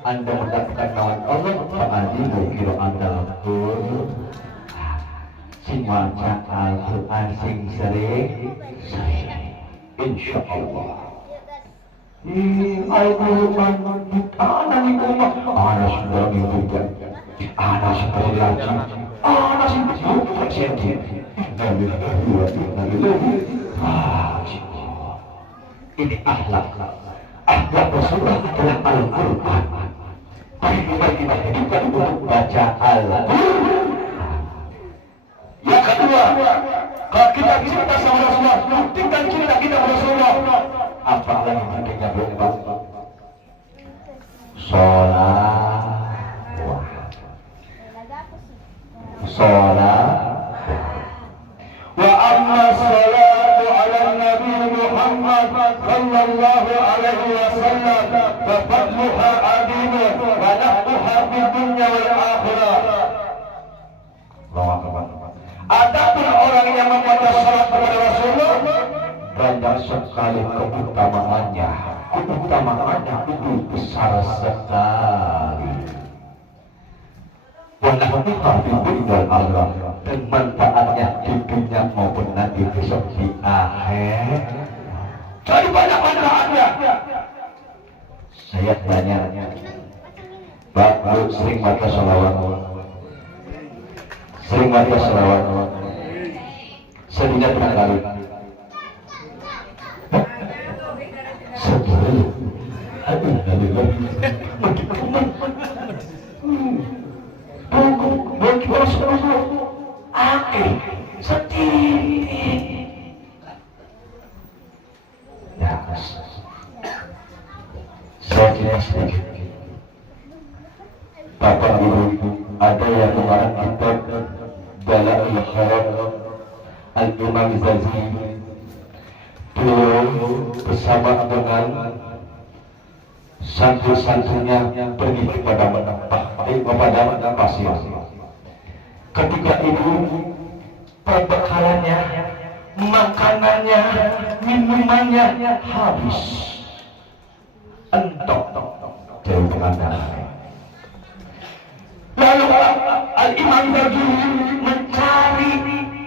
anda mendapatkan lawan Allah. Fa'adimu kira'an Al-Quran. Sing maca Al-Quran sing sering, insya Allah. Al-Quran anak ni rumah, anak sudah minggukan, anak sudah lagi, anak sudah terjadi. Ini akhlak. Akhlak Rasulullah adalah Al-Quran. Tapi kita hidupkan untuk baca Al-Quran. Yang kedua, kalau kita cinta sama Rasulullah, buktikan cinta kita sama Rasulullah. Apa lagi pentingnya berubah? Sholat. Wa amma salatu ala Nabi Muhammad sallallahu alaihi wasallam fa fadluha adim wa nahbuha fid dunya wal akhirah. Adapun orang yang membaca salat kepada Rasulullah, banyak sekali keutamaannya. Keutamaannya itu besar sekali. Wanahmuha fid dunya wal akhirah, dan manfaatnya di dunia maupun nanti besok di akhir. Jadi banyak manfaatnya. Saya tanya, Bapak sering baca salawat? Sering baca salawat? Sedihnya berapa kali? Sebelum saya jelas sedikit. Bapak Ibu, ada yang mengarang kitab Dalail Khair Al-Imam Zazi. Beliau bersama dengan santri-santrinya pergi kepada pasir. Ketika itu perbekalannya, makanannya, minumannya habis. Entok jauh pemandangan. Lalu Al-Imam Zazi mencari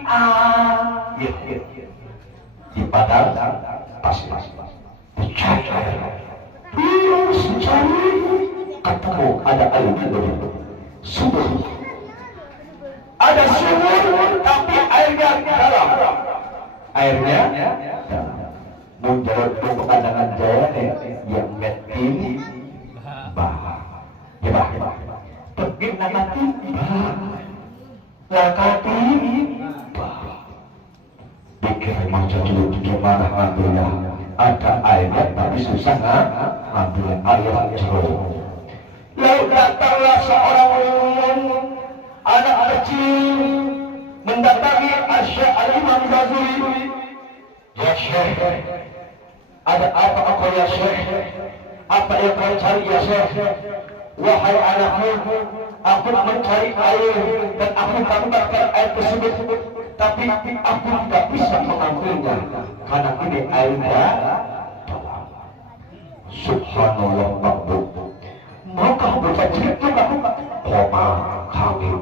air di padang pasir. Dicari, terus mencari, ketemu ada air dari sumur. Ada sumur tapi airnya dalam. Airnya dalam. Menjawab pandangan jaya yang metin bah. Ya bah. Pergi nakati bah. Nakati bah. Pikir macam dulu gimana ngambilnya. Ada airnya tapi susah ngambil air jeruk. Lalu datanglah seorang anak kecil mendatangi Al-Imam Ghazali. Ya Syekh, ada apa kau ya Syekh? Apa yang kau cari ya Syekh? Wahai anakku, aku mencari air dan aku mendapatkan air tersebut, tapi aku tidak bisa mengambilnya karena ini airnya dalam. Subhanallah Ma'bud. Maka berfajir juga koma kami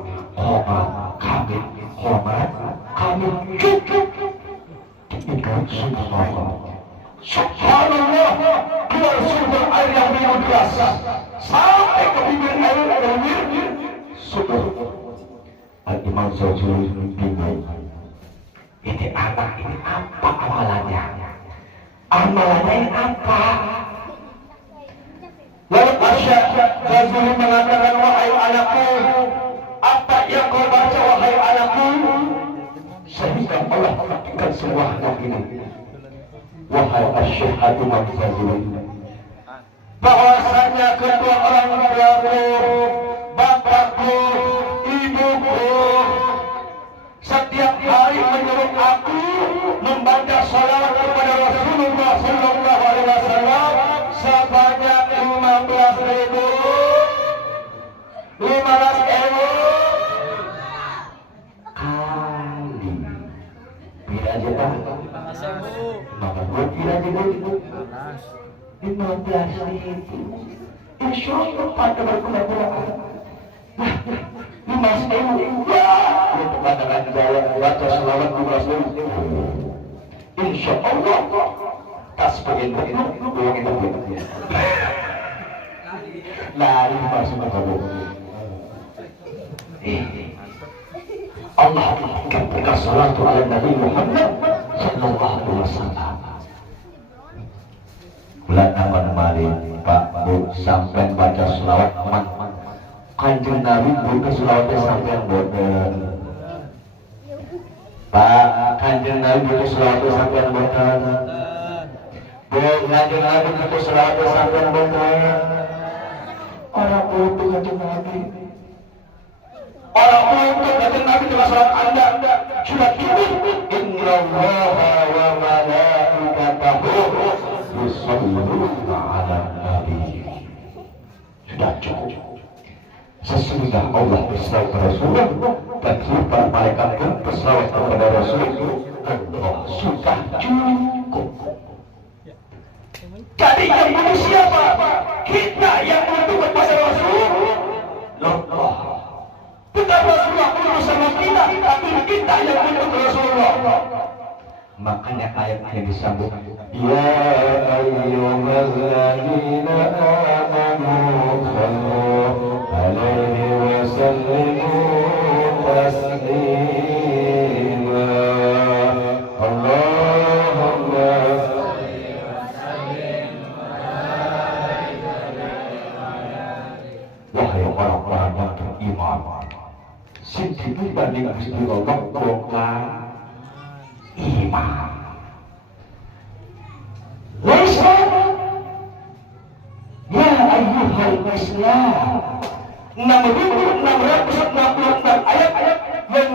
cukup ikan subhanallah keluar sumber air yang minum deras sampai ke bibir air subur. Al-Imam Ghazali bingung, ini anak ini apa amalannya apa? Lalu Syekh Ghazali mengatakan, wahai anakku, apa yang kau baca wahai anakku? Sehingga Allah melakukan sebuah ini. Wahai Syekh Imam Ghazali, bahwasanya kedua orang tuaku, bapakku, ibuku, setiap hari menyuruh aku membaca salawat kepada Rasulullah Sallallahu Alaihi Wasallam sebanyak 15.000 kali. Bila aja Pak? Maka buat bila aja 15.000. Insya Allah pada berguna-guna. 5.000. Untuk pandangan jaya baca selawat 15.000. Insya Allah tas sebagian itu buang itu. Lari masuk ke dalam. Allah ketika salatu ala Nabi Muhammad sallallahu alaihi wasallam. Bulan aman mari Pak Bu sampai baca selawat aman. Kanjeng Nabi buka selawatnya sampai boten. Pak Kanjeng Nabi buka selawatnya sampai boten. Bu Kanjeng Nabi buka selawatnya sampai boten. Orang untuk Kanjeng Nabi. Orang untuk Kanjeng Nabi dengan salat Anda sudah cukup. Innallaha wa malaikatahu yusholluna 'alan nabi. Sudah cukup. Sesudah Allah berselawat kepada Rasulullah dan para malaikat pun berselawat kepada Rasulullah, Allah sudah cukup. Jadi yang bunuh siapa? Kita yang bunuh kepada Rasulullah. Bukan Rasulullah bunuh sama kita, tapi kita yang bunuh Rasulullah. Makanya ayat yang disambung, ya ayyuhalladzina amanu sallu alaihi wa sallimu taslima. Allahumma salli wa sallim wahai orang-orang yang beriman, sing dibanding Gusti Allah bongkar iman. Islam, ya ayyuhal Islam, 6.666 ayat-ayat yang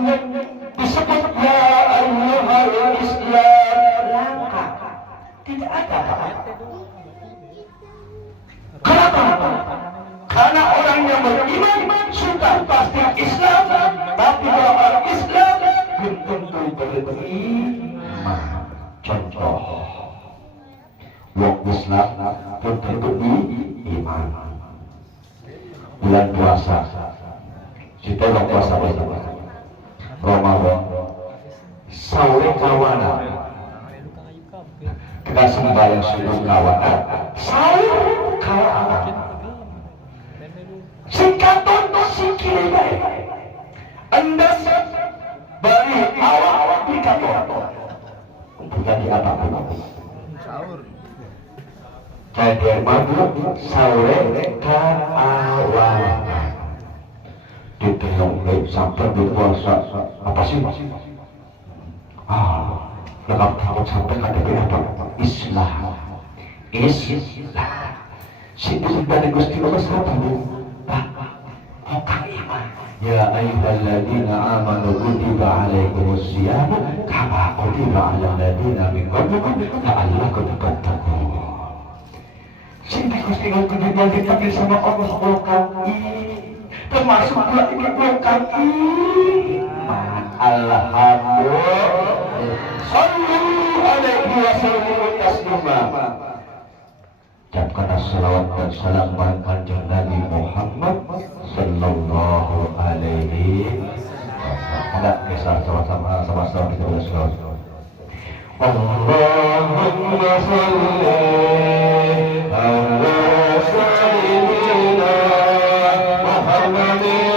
disebut ya ayyuhal Islam langka, tidak ada apa-apa. Kenapa? Karena orang yang beriman sudah pasti Islam, tapi orang Islam belum tentu beriman. Contoh, wong Islam belum tentu iman. Bulan puasa, kita wong puasa bersama. Ramadan, sahur kawana. Kita sembahyang subuh kawana, sahur kawana. sikile baik. Anda bari awak di kantor. Untuk jadi apapun. Sahur. Jadi maghrib sore ka awal. Ditolong sampai berpuasa apa sih? Lengkap takut sampai KTP apa? Islam. Si dari Gusti Allah siapa bu? Orang iman. Ya ayyuhalladzina amanu kutiba alaikumus syiyam kama kutiba alal ladzina min qablikum la'allakum tattaqun. Si Gusti Allah kemudian dipanggil sama Allah kami. Termasuk pula ikut kami. Alhamdulillah. Sallallahu alaihi wasallam taslima. Ucapkan salawat dan salam kepada Nabi Muhammad sallallahu alaihi wasallam. Ada kisah sama-sama kita berselawat. Allahumma salli ala sayyidina Muhammadin.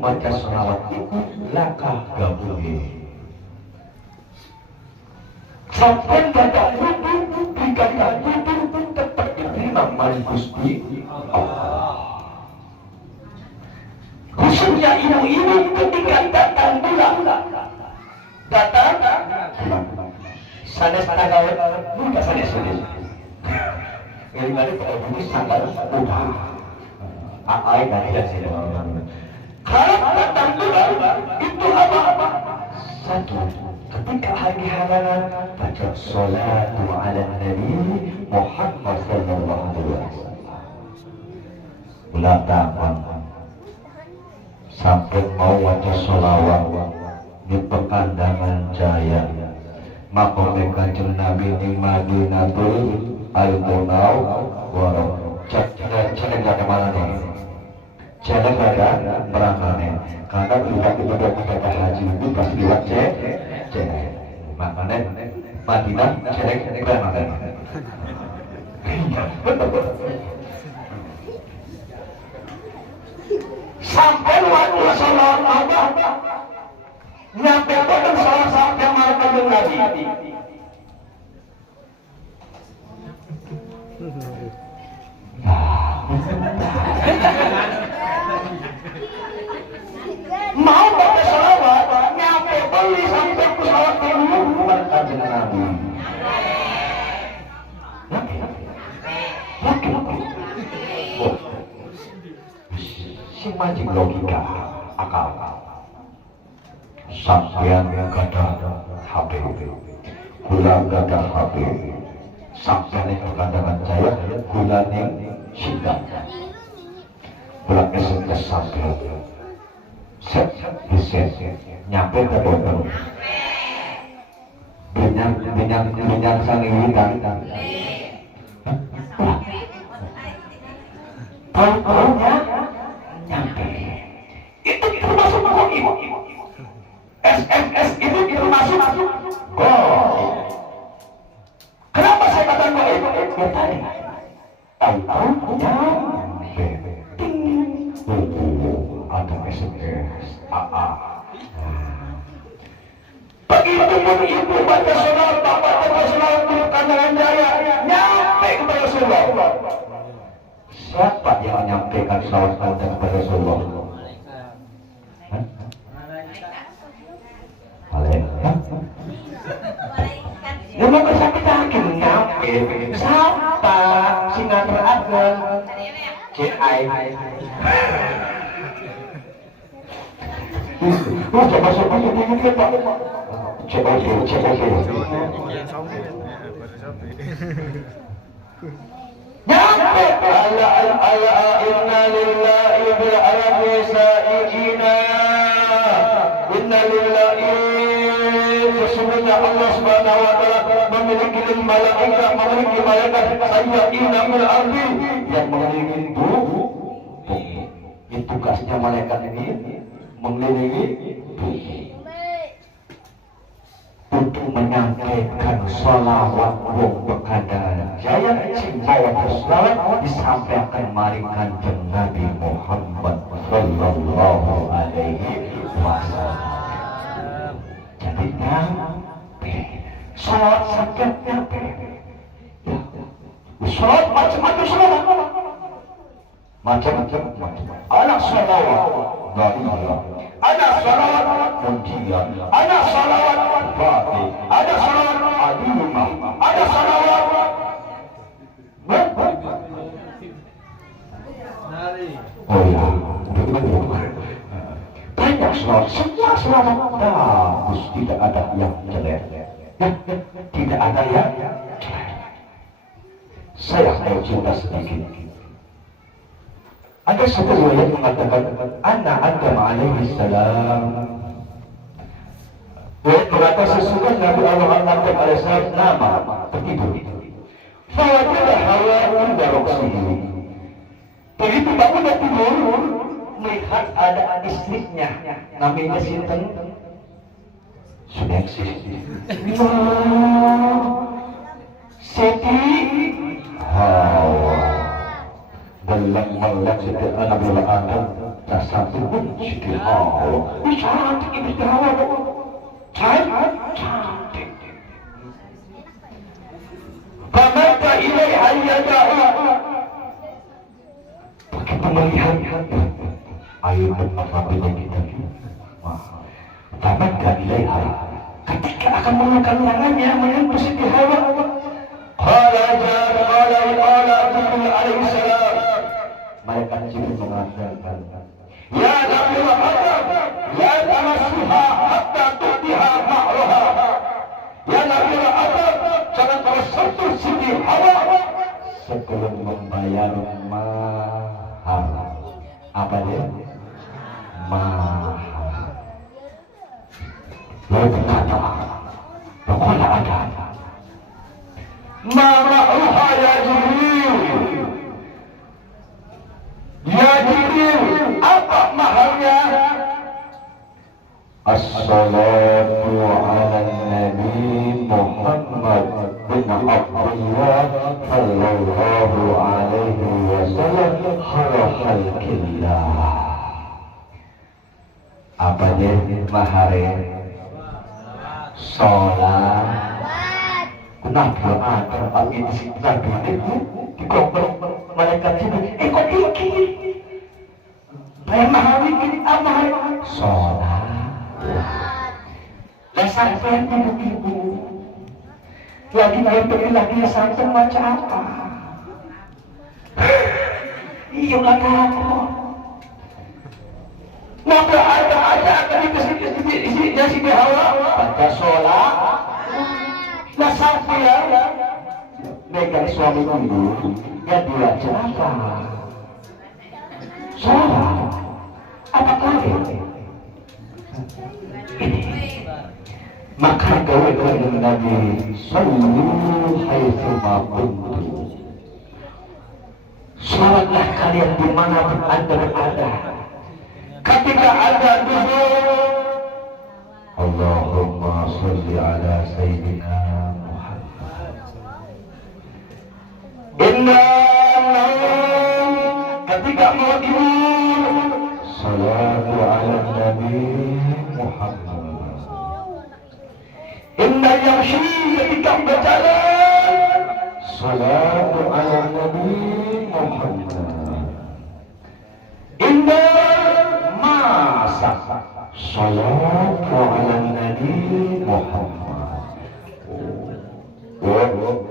Baca selawat itu lakah gabuhi sampai baca wudu dikatakan wudu tetap diterima mari Gusti Allah. Khususnya ibu-ibu ketika datang bulan datang sanes tagawet bukan sanes ini kali kalau bunyi sangat udah ai dari sini. Kalau datang bulan itu apa? Satu, ketika hari halangan baca salatu ala Nabi Muhammad sallallahu alaihi wasallam. Belakang sampai mau baca salawat di pekandangan jaya. Maka kanjeng Nabi di Madinatul Al-Munawwarah. Cek mana nih? Jangan ada perangkatnya, karena kita haji itu pasti lewat cek. Makanya Madinah cek perangkatnya. Sampai waktu salat Allah, nyampe pada salah satu yang malam Nabi. Mau baca salawat, nyampe beli sampai ke salawat dulu bukan dengan Nabi. Si majik logika akal. Sampean gada HP, kula gada HP. Sampean itu kandangan saya, kula yang sidang. Kula SMS sampean. Set, nyampe ke dokter. Binyak sang ini kan. Tahu-tahunya nyampe. Itu termasuk goib. SMS itu termasuk goib. tahu nyampe ting ada SMS AA. Begitu pun ibu baca salawat, bapak baca salawat di kandangan jaya, nyampe kepada Rasulullah. Siapa yang menyampaikan salawat kepada Rasulullah? Malaikat. Ya mau sampai takin nyampe. Siapa? Sinatra Agung. CI. Coba ini Pak. Coba. Nyampe. Allah inna lillahi bil arabi sa'ijina. Inna lillahi sesungguhnya Allah Subhanahu wa taala memiliki malaikat saya inna bil ardi yang mengelilingi bumi. Itu tugasnya malaikat ini mengelilingi bumi untuk menyampaikan salawat wong bekadar jaya cimbawa bersalawat disampaikan mari kanjeng Nabi Muhammad sallallahu alaihi wasallam. Jadi nyampe salawat sakit nyampe salawat macam-macam salawat macam-macam anak salawat Nabiya, ada salawat Munjiyah, ada salawat Fatih, ada salawat Adimah, ada salawat oh ya, banyak salawat, semua salawat bagus, tidak ada yang jelek, tidak ada yang jelek. Saya mau cerita sedikit. Ada satu riwayat mengatakan anak Adam alaihi salam berkata sesungguhnya Nabi Allah Adam alaihi salam nama tertidur. Fawajada Hawa inda roksihi. Begitu bangun dari tidur melihat ada istrinya namanya Sinten Suneksi. Siti Hawa. Dalam melihat Siti Nabi Adam tak satu pun Siti Hawa. Ini cantik ini Siti Hawa. Cantik. Famata ilaiha yada'a. Begitu melihat air bermata-matanya kita. Famata ilaiha. Ketika akan mengangkat tangannya menyentuh Siti Hawa. Qala Jibril alaihi salam. Malaikat Jibril mengatakan, ya Nabi Muhammad, la tamassuha hatta tu'tiha ma'ruha. Ya Nabi Muhammad, jangan kau sentuh Siti Hawa sebelum membayar mahar. Apa dia? Mahar. Lalu berkata, pokoknya ada. Ma'ruha ya Jibril. Ya Jibril, apa mahalnya? As-salatu ala Nabi Muhammad bin Abdullah sallallahu alaihi wasallam khairu khalqillah. Apa dia maharnya? Salat. Kenapa ada pagi di sini Nabi itu dikompor malaikat Jibril? Kok dikit? Mahal ini apa? Sholat. Lah sampai ibu-ibu lagi ngepel lagi santan macam apa? Iya lah takut. Maka ada akan di Siti Hawa baca sholat. Lah sampai ya megang suami ibu ya dia celaka. Sholat apa kali? Maka gawe dengan Nabi sallallahu haitsu ma kuntum. Sholatlah kalian dimanapun anda berada. Ketika anda duduk, Allahumma sholli ala sayyidina Muhammad. Inna tidak mewakili salatu ala Nabi Muhammad. Inna yamshi ketika berjalan salatu ala Nabi Muhammad. Inna masa salatu ala Nabi Muhammad.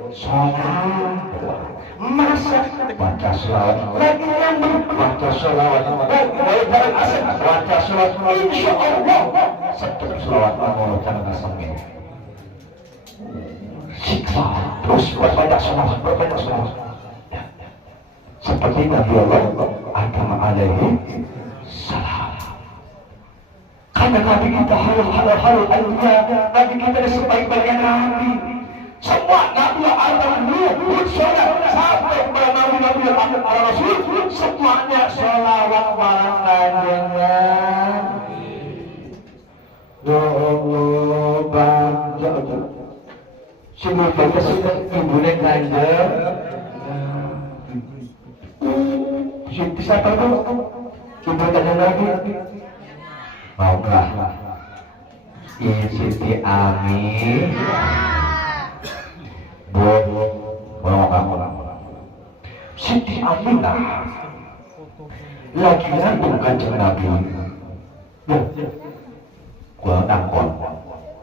Salat masa baca selawat lagi yang baca selawat baca selawat insya Allah setiap selawat mengucapkan kesembuhan siksa terus berbanyak selawat seperti Nabi Allah Adam alaihi salam. Karena Nabi kita halal Nabi kita sebaik-baiknya Nabi. Semua Nabi Adam Nuh sholat sampai kepada Nabi Adam para Rasul semuanya sholawat barang kanjengnya. Ya Allah bangga semua baca sudah ibunya kanjeng. Siti siapa itu? Ibu kanjeng Nabi. Maukah Siti Ami? Siti Aminah lagi ngandung kanjeng Nabi. Gua nangkon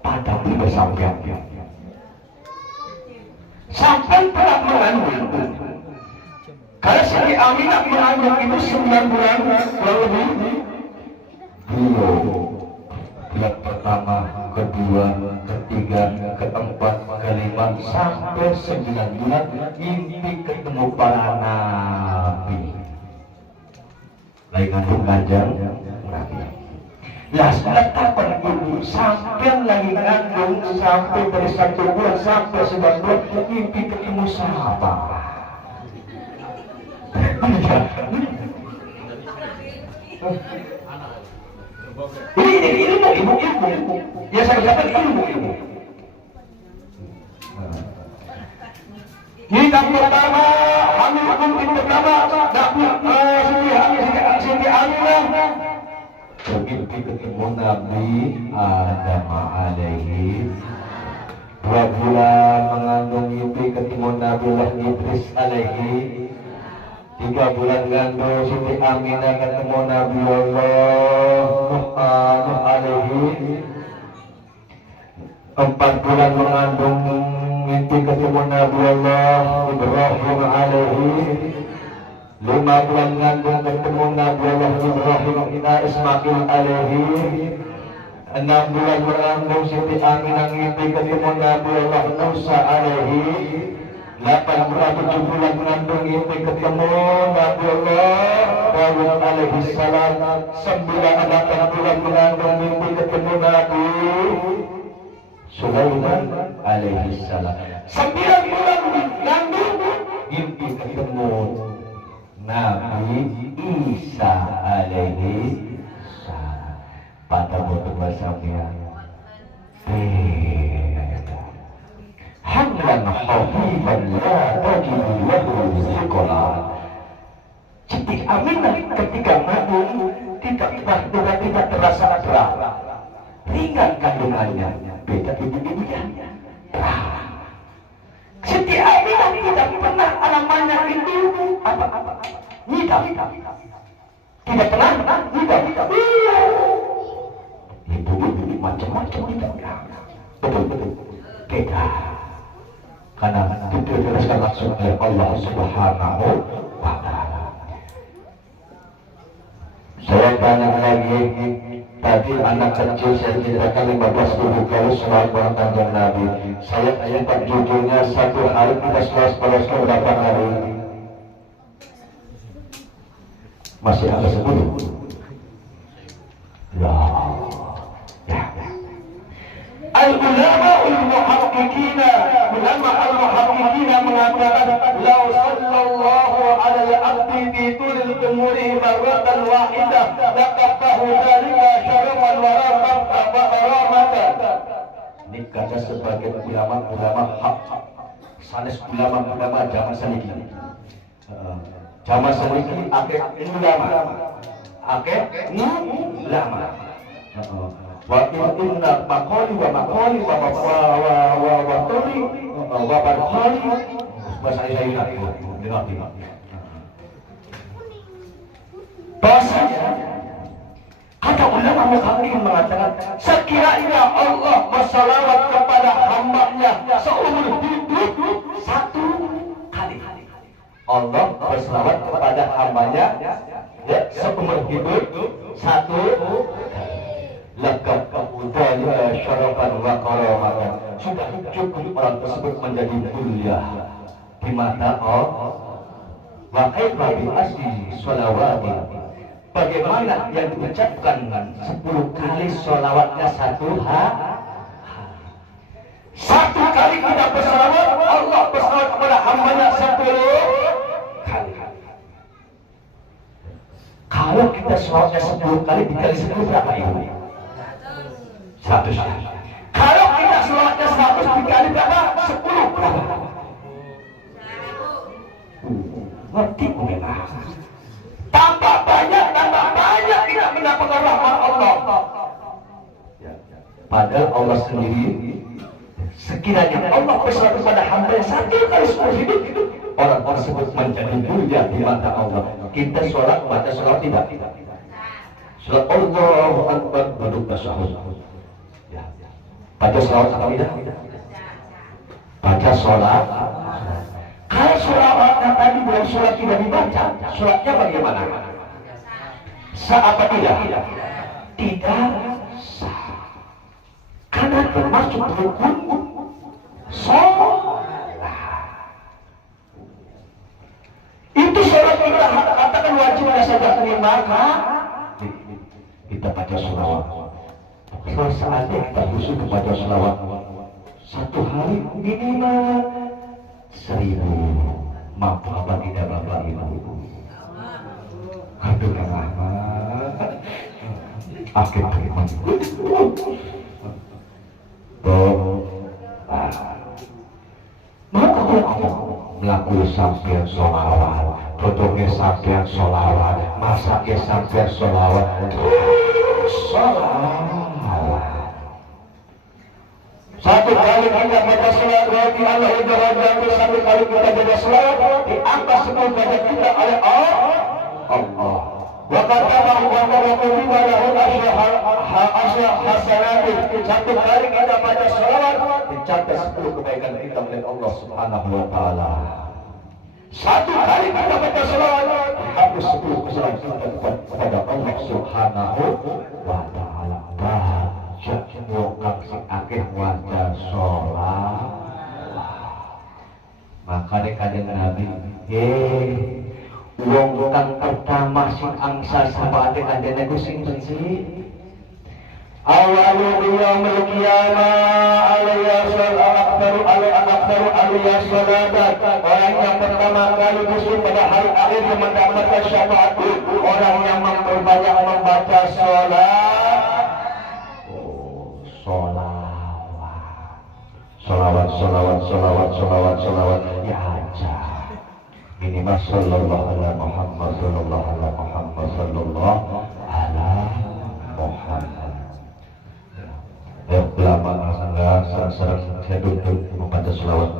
pada bersampian sampai telah mengandung. Kalau Siti Aminah mengandung itu 9 bulan lebih. Bulan pertama, kedua, ketiga, keempat, kelima, sampai 9 bulan mimpi ketemu para nabi. Lagi ngandung kanjeng Nabi. Lah kapan ibu sampai lagi ngandung sampai dari 1 bulan sampai 9 bulan mimpi ketemu sahabat. Ini ilmu. Ya saya dapat ilmu. Ini yang pertama, hamil pertama, Siti Aminah. Begitu ketemu Nabi Adam alaihi 2 bulan mengandung mimpi ketemu Nabi Idris alaihi 3 bulan gandum Siti Aminah ketemu Nabi Allah Nuh alaihi 4 bulan mengandung mimpi ketemu Nabi Allah Ibrahim alaihi 5 bulan mengandung ketemu Nabi Allah Ibrahim Ismail alaihi 6 bulan mengandung Siti Aminah mimpi ketemu Nabi Allah Musa alaihi 8 bulan 7 bulan mengandung mimpi ketemu Nabi Allah Dawud alaihi salam. 8 bulan mengandung mimpi ketemu Nabi Sulaiman alaihi salam. 9 bulan mengandung mimpi ketemu Nabi Isa alaihi salam. Pada waktu bersamanya hamlan khafifan la tajidu lahu thiqala. Siti Aminah ketika mengandung tidak terasa berat, ringan kandungannya. Beda ibu-ibunya Siti Aminah tidak pernah namanya itu apa nidam, tidak pernah nidam. Ibu-ibu macam-macam nidam, betul beda. Karena itu dijelaskan langsung oleh Allah Subhanahu wa Ta'ala. Saya tanya lagi, tadi anak kecil saya ceritakan 15.000 kali sholat bareng kanjeng Nabi. Saya sempat jujurnya 1 hari kita sholat berapa kali? Masih ada 10. Al-ulama al-muhaqqiqina mengatakan law sallallahu alal abdi bi tulil umuri marratan wahidah laqafahu dzalika syaraman wa rahmatan. Ini kata sebagian ulama hak sanes ulama zaman saniki. Jama sedikit akeh ulama. Akeh ulama. Wa inna maqali wa maqali wa turi wa barqali bahasa Indonesia dengar. Bahasanya kata ulama muhakkik mengatakan sekiranya Allah bersalawat kepada hamba-Nya seumur hidup satu kali. Allah bersalawat kepada hamba-Nya seumur hidup satu lakab udaya syarafan wa karamatan. Sudah cukup orang tersebut menjadi mulia di mata Allah. Wa kaifa bi asli sholawati. Bagaimana yang diucapkan 10 kali sholawatnya satu kali kita bersalawat, Allah bersalawat kepada hamba-Nya 10 kali. Kalau kita sholawatnya 10 kali dikali 10 berapa ini? 100. Kalau kita sholawatnya 100 dikali berapa? 10 berapa? Ngerti memang. Tambah banyak tidak mendapatkan rahmat Allah. Padahal Allah sendiri sekiranya Allah bersalawat kepada hamba yang satu kali seumur hidup, orang tersebut menjadi mulia di mata Allah. Kita sholat baca sholat tidak? Sholat Allahu Akbar duduk tasyahud. Baca sholat atau tidak? Baca sholat. Kalau sholawatnya tadi belum sholat tidak dibaca, sholatnya bagaimana? Sah apa tidak? Tidak sah. Karena termasuk rukun sholat. Itu sholat kita katakan wajibnya saja terima, kita baca sholawat. Kalau saatnya kita khusyuk kepada sholawat, satu hari minimal 1000. Mampu apa tidak Bapak Ibu? Aduh Rahmat. Akhir terima. Maka kalau melakukan sampean sholawat, dodongnya sampean sholawat, masaknya sampean sholawat, satu kali kita baca sholawat berarti Allah Subhanahu satu kali kita baca sholawat diangkat 10 derajat kita oleh Allah. Wa katabahu wa qawluhu wa lahu asyra hasanat. Satu kali kita baca sholawat dicatat 10 kebaikan kita oleh Allah Subhanahu wa taala. Satu kali kita baca sholawat dihapus 10 kesalahan kita kepada Allah Subhanahu wa taala. Wong sing akeh waca sholat, makanya kanjeng Nabi, wong kang pertama sing angsa sapake kanjeng Nabi sing bersih. Awalu yaumil qiyamah alayya akbaru alayya salatat. Orang yang pertama kali muslim pada hari akhir yang mendapatkan syafaat, orang yang memperbanyak membaca sholat. Salawat ya aja. Minimal sallallahu ala Muhammad sallallahu ala Muhammad sallallahu ala Muhammad. Ulama sering saya duduk membaca salawat.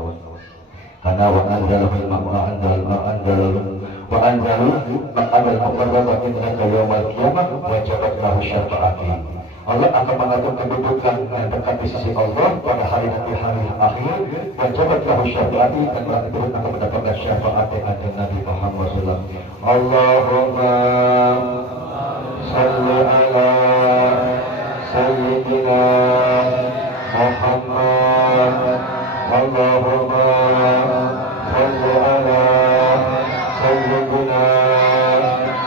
Karena wa anzalul maqamal muqarrabah inna yaumal qiyamah wajabat lahu syafa'ati. Allah akan mengatur kedudukan yang dekat di sisi Allah pada hari akhir. Wajabat lahu syafa'ati, dan orang itu akan mendapatkan syafaat dari Nabi Muhammad SAW. Allahumma salli ala sayyidina Muhammad. Allahumma salli ala sayyidina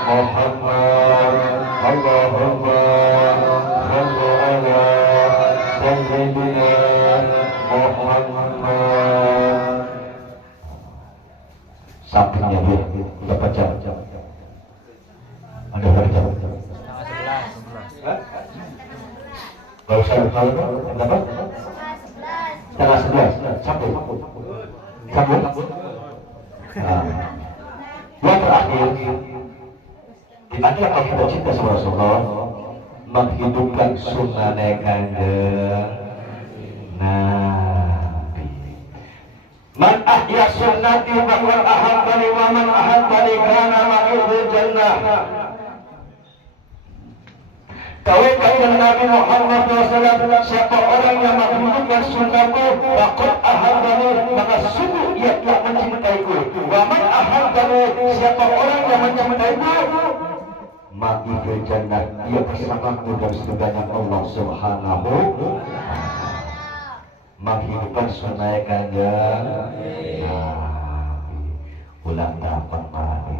Muhammad. Allahumma sampingnya dia berapa jam? Ada berapa jam? 11. Kalau saya berapa? Setengah 11. Sambung. Nah. terakhir di akhir kita cinta sama Rasulullah menghidupkan sunnah Kanjeng Nabi. Man ahya sunnati faqad ahabbani wa man ahabbani kana ma'il jannah. Kawin Nabi Muhammad SAW, siapa orang yang menghidupkan sunnahku faqad ahabbani, maka sungguh ia telah mencintaiku. Wa man ahabbani, siapa orang yang mencintaiku ma'il jannah, ia bersamaku dalam surganya Allah Subhanahu wa ta'ala. Menghidupkan sunnah Kanjeng Nabi. Ulang dapat mati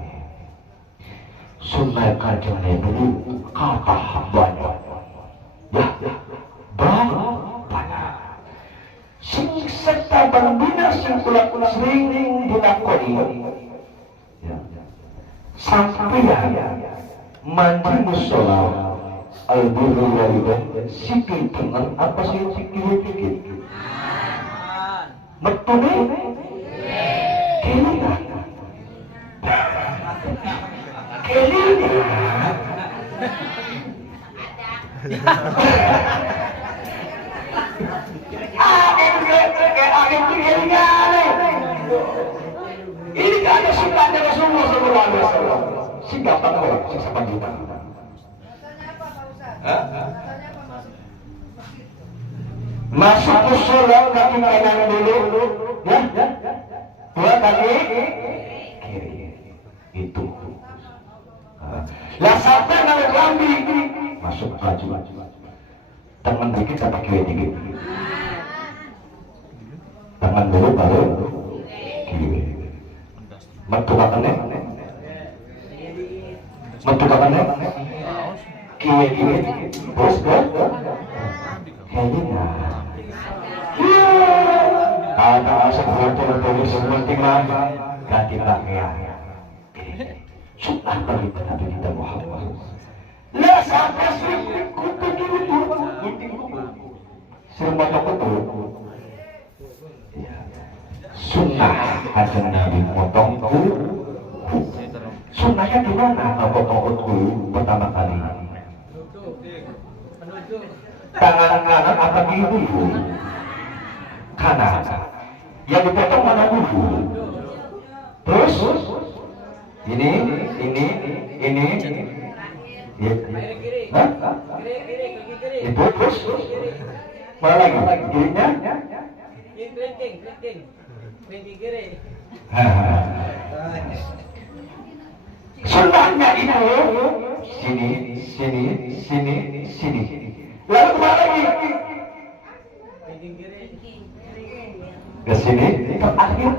sunnah Kanjeng Nabi dulu kata banyak ya banyak sing serta berbina sing ulang sering dilakoni ya sampai mandi musola al-birru walidain sikil dengan apa sih sikil betul kelingan ini kan ada sunnahnya Rasulullah sallallahu alaihi wasallam. Singkat orang, siapa kita? Masuk musola kaki kanan dulu, ya, dua kaki kiri, itu. Lah sampai kalau lambi masuk baju, tangan dikit sampai kiri dikit, tangan dulu baru kiri. Mentukakannya, kiri, terus ke kayaknya. Ada sebuah sepenting mana ganti pakaian. Sunnah bagi Nabi kita Muhammad. Lah sampai kutu semuanya betul. Sunnah Kanjeng Nabi potong kuku. Sunnahnya gimana? Potong kuku pertama kali. Tangan kanan apa kiri? Kanan. Yang dipotong mana dulu? Terus ini, itu terus mana lagi? Kirinya? Sunnahnya itu sini. Lalu kemana lagi? Ke sini, terakhir.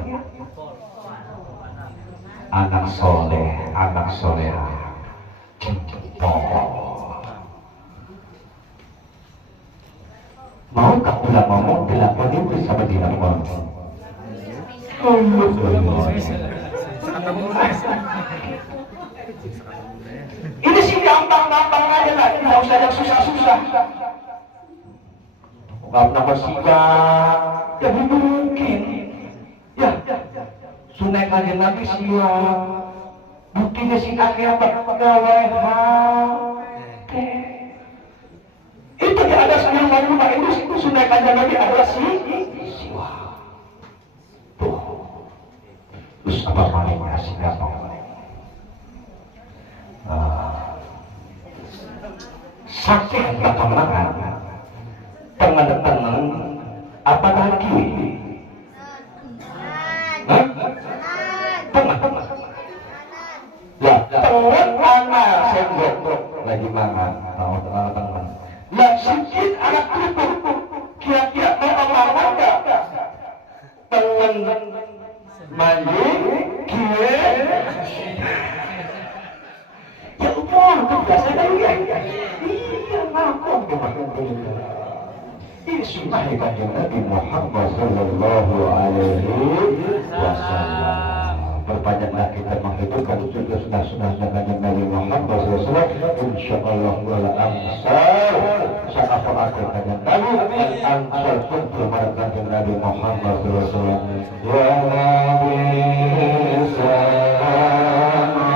Anak soleha. Mau tak bilang ngomong dilakoni bersama dilakoni. Ini sih gampang aja lah, tidak usah yang susah-susah. Gak pernah bersikap, ya mungkin. Ya. Sunnah Kanjeng Nabi siap. Buktinya si kakek apa? Itu yang ada yang baru rumah itu sunnah Kanjeng Nabi adalah siwa. Tuh. Terus apa malingnya si apa? Saking perkembangan tengen-tengen apa lagi? Lah, tengen anak senggok lagi mangan, tahu teman-teman. Lah, sedikit anak tutup, kira-kira mau apa enggak? Tengen mandi, kue. Ya umur itu biasa dari ya. Iya, ngapain kemarin? Ini sunnah Kanjeng Nabi Muhammad sallallahu alaihi wasallam. Perbanyaklah kita menghidupkan sunnah-sunnah Kanjeng Nabi Muhammad sallallahu alaihi wasallam. Insyaallah wal amsal syafaat Kanjeng Nabi dan amsal pun bermanfaat Kanjeng Nabi Muhammad sallallahu alaihi wasallam. Ya Nabi sallallahu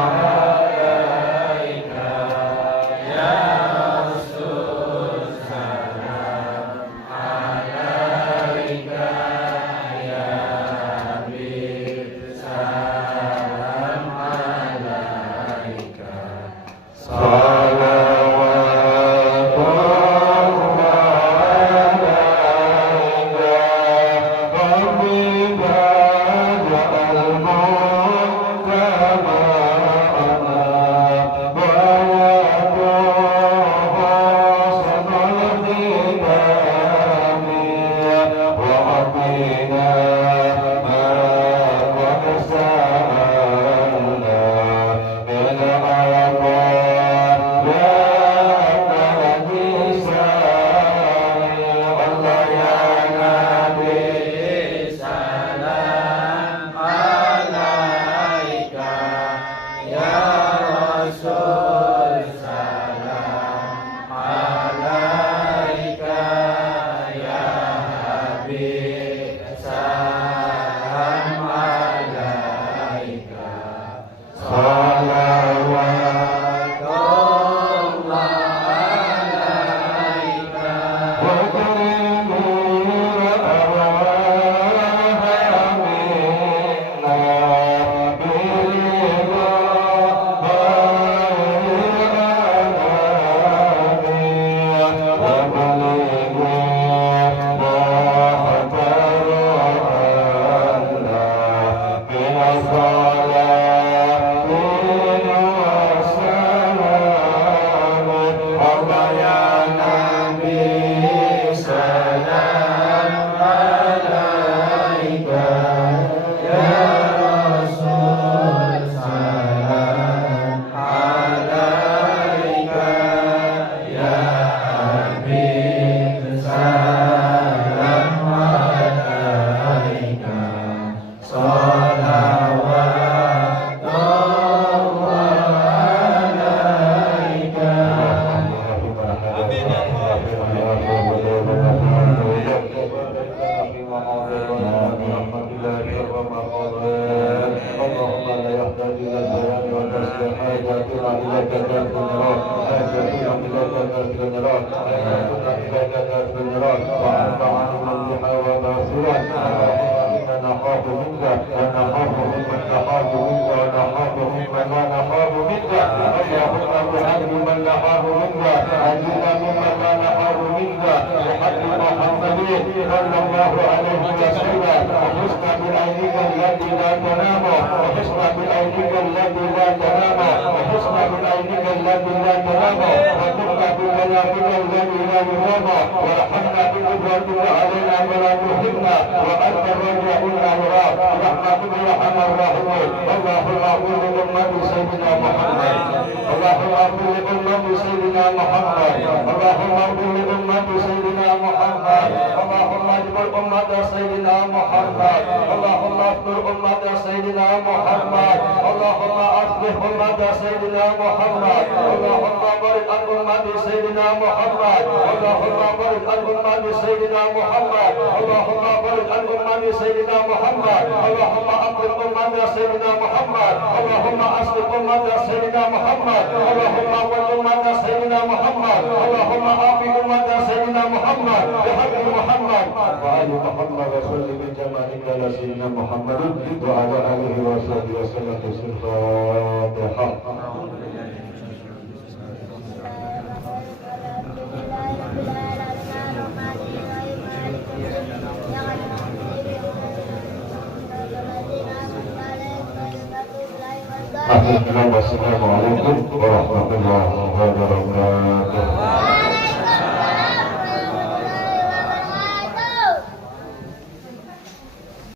Assalamualaikum warahmatullahi wabarakatuh.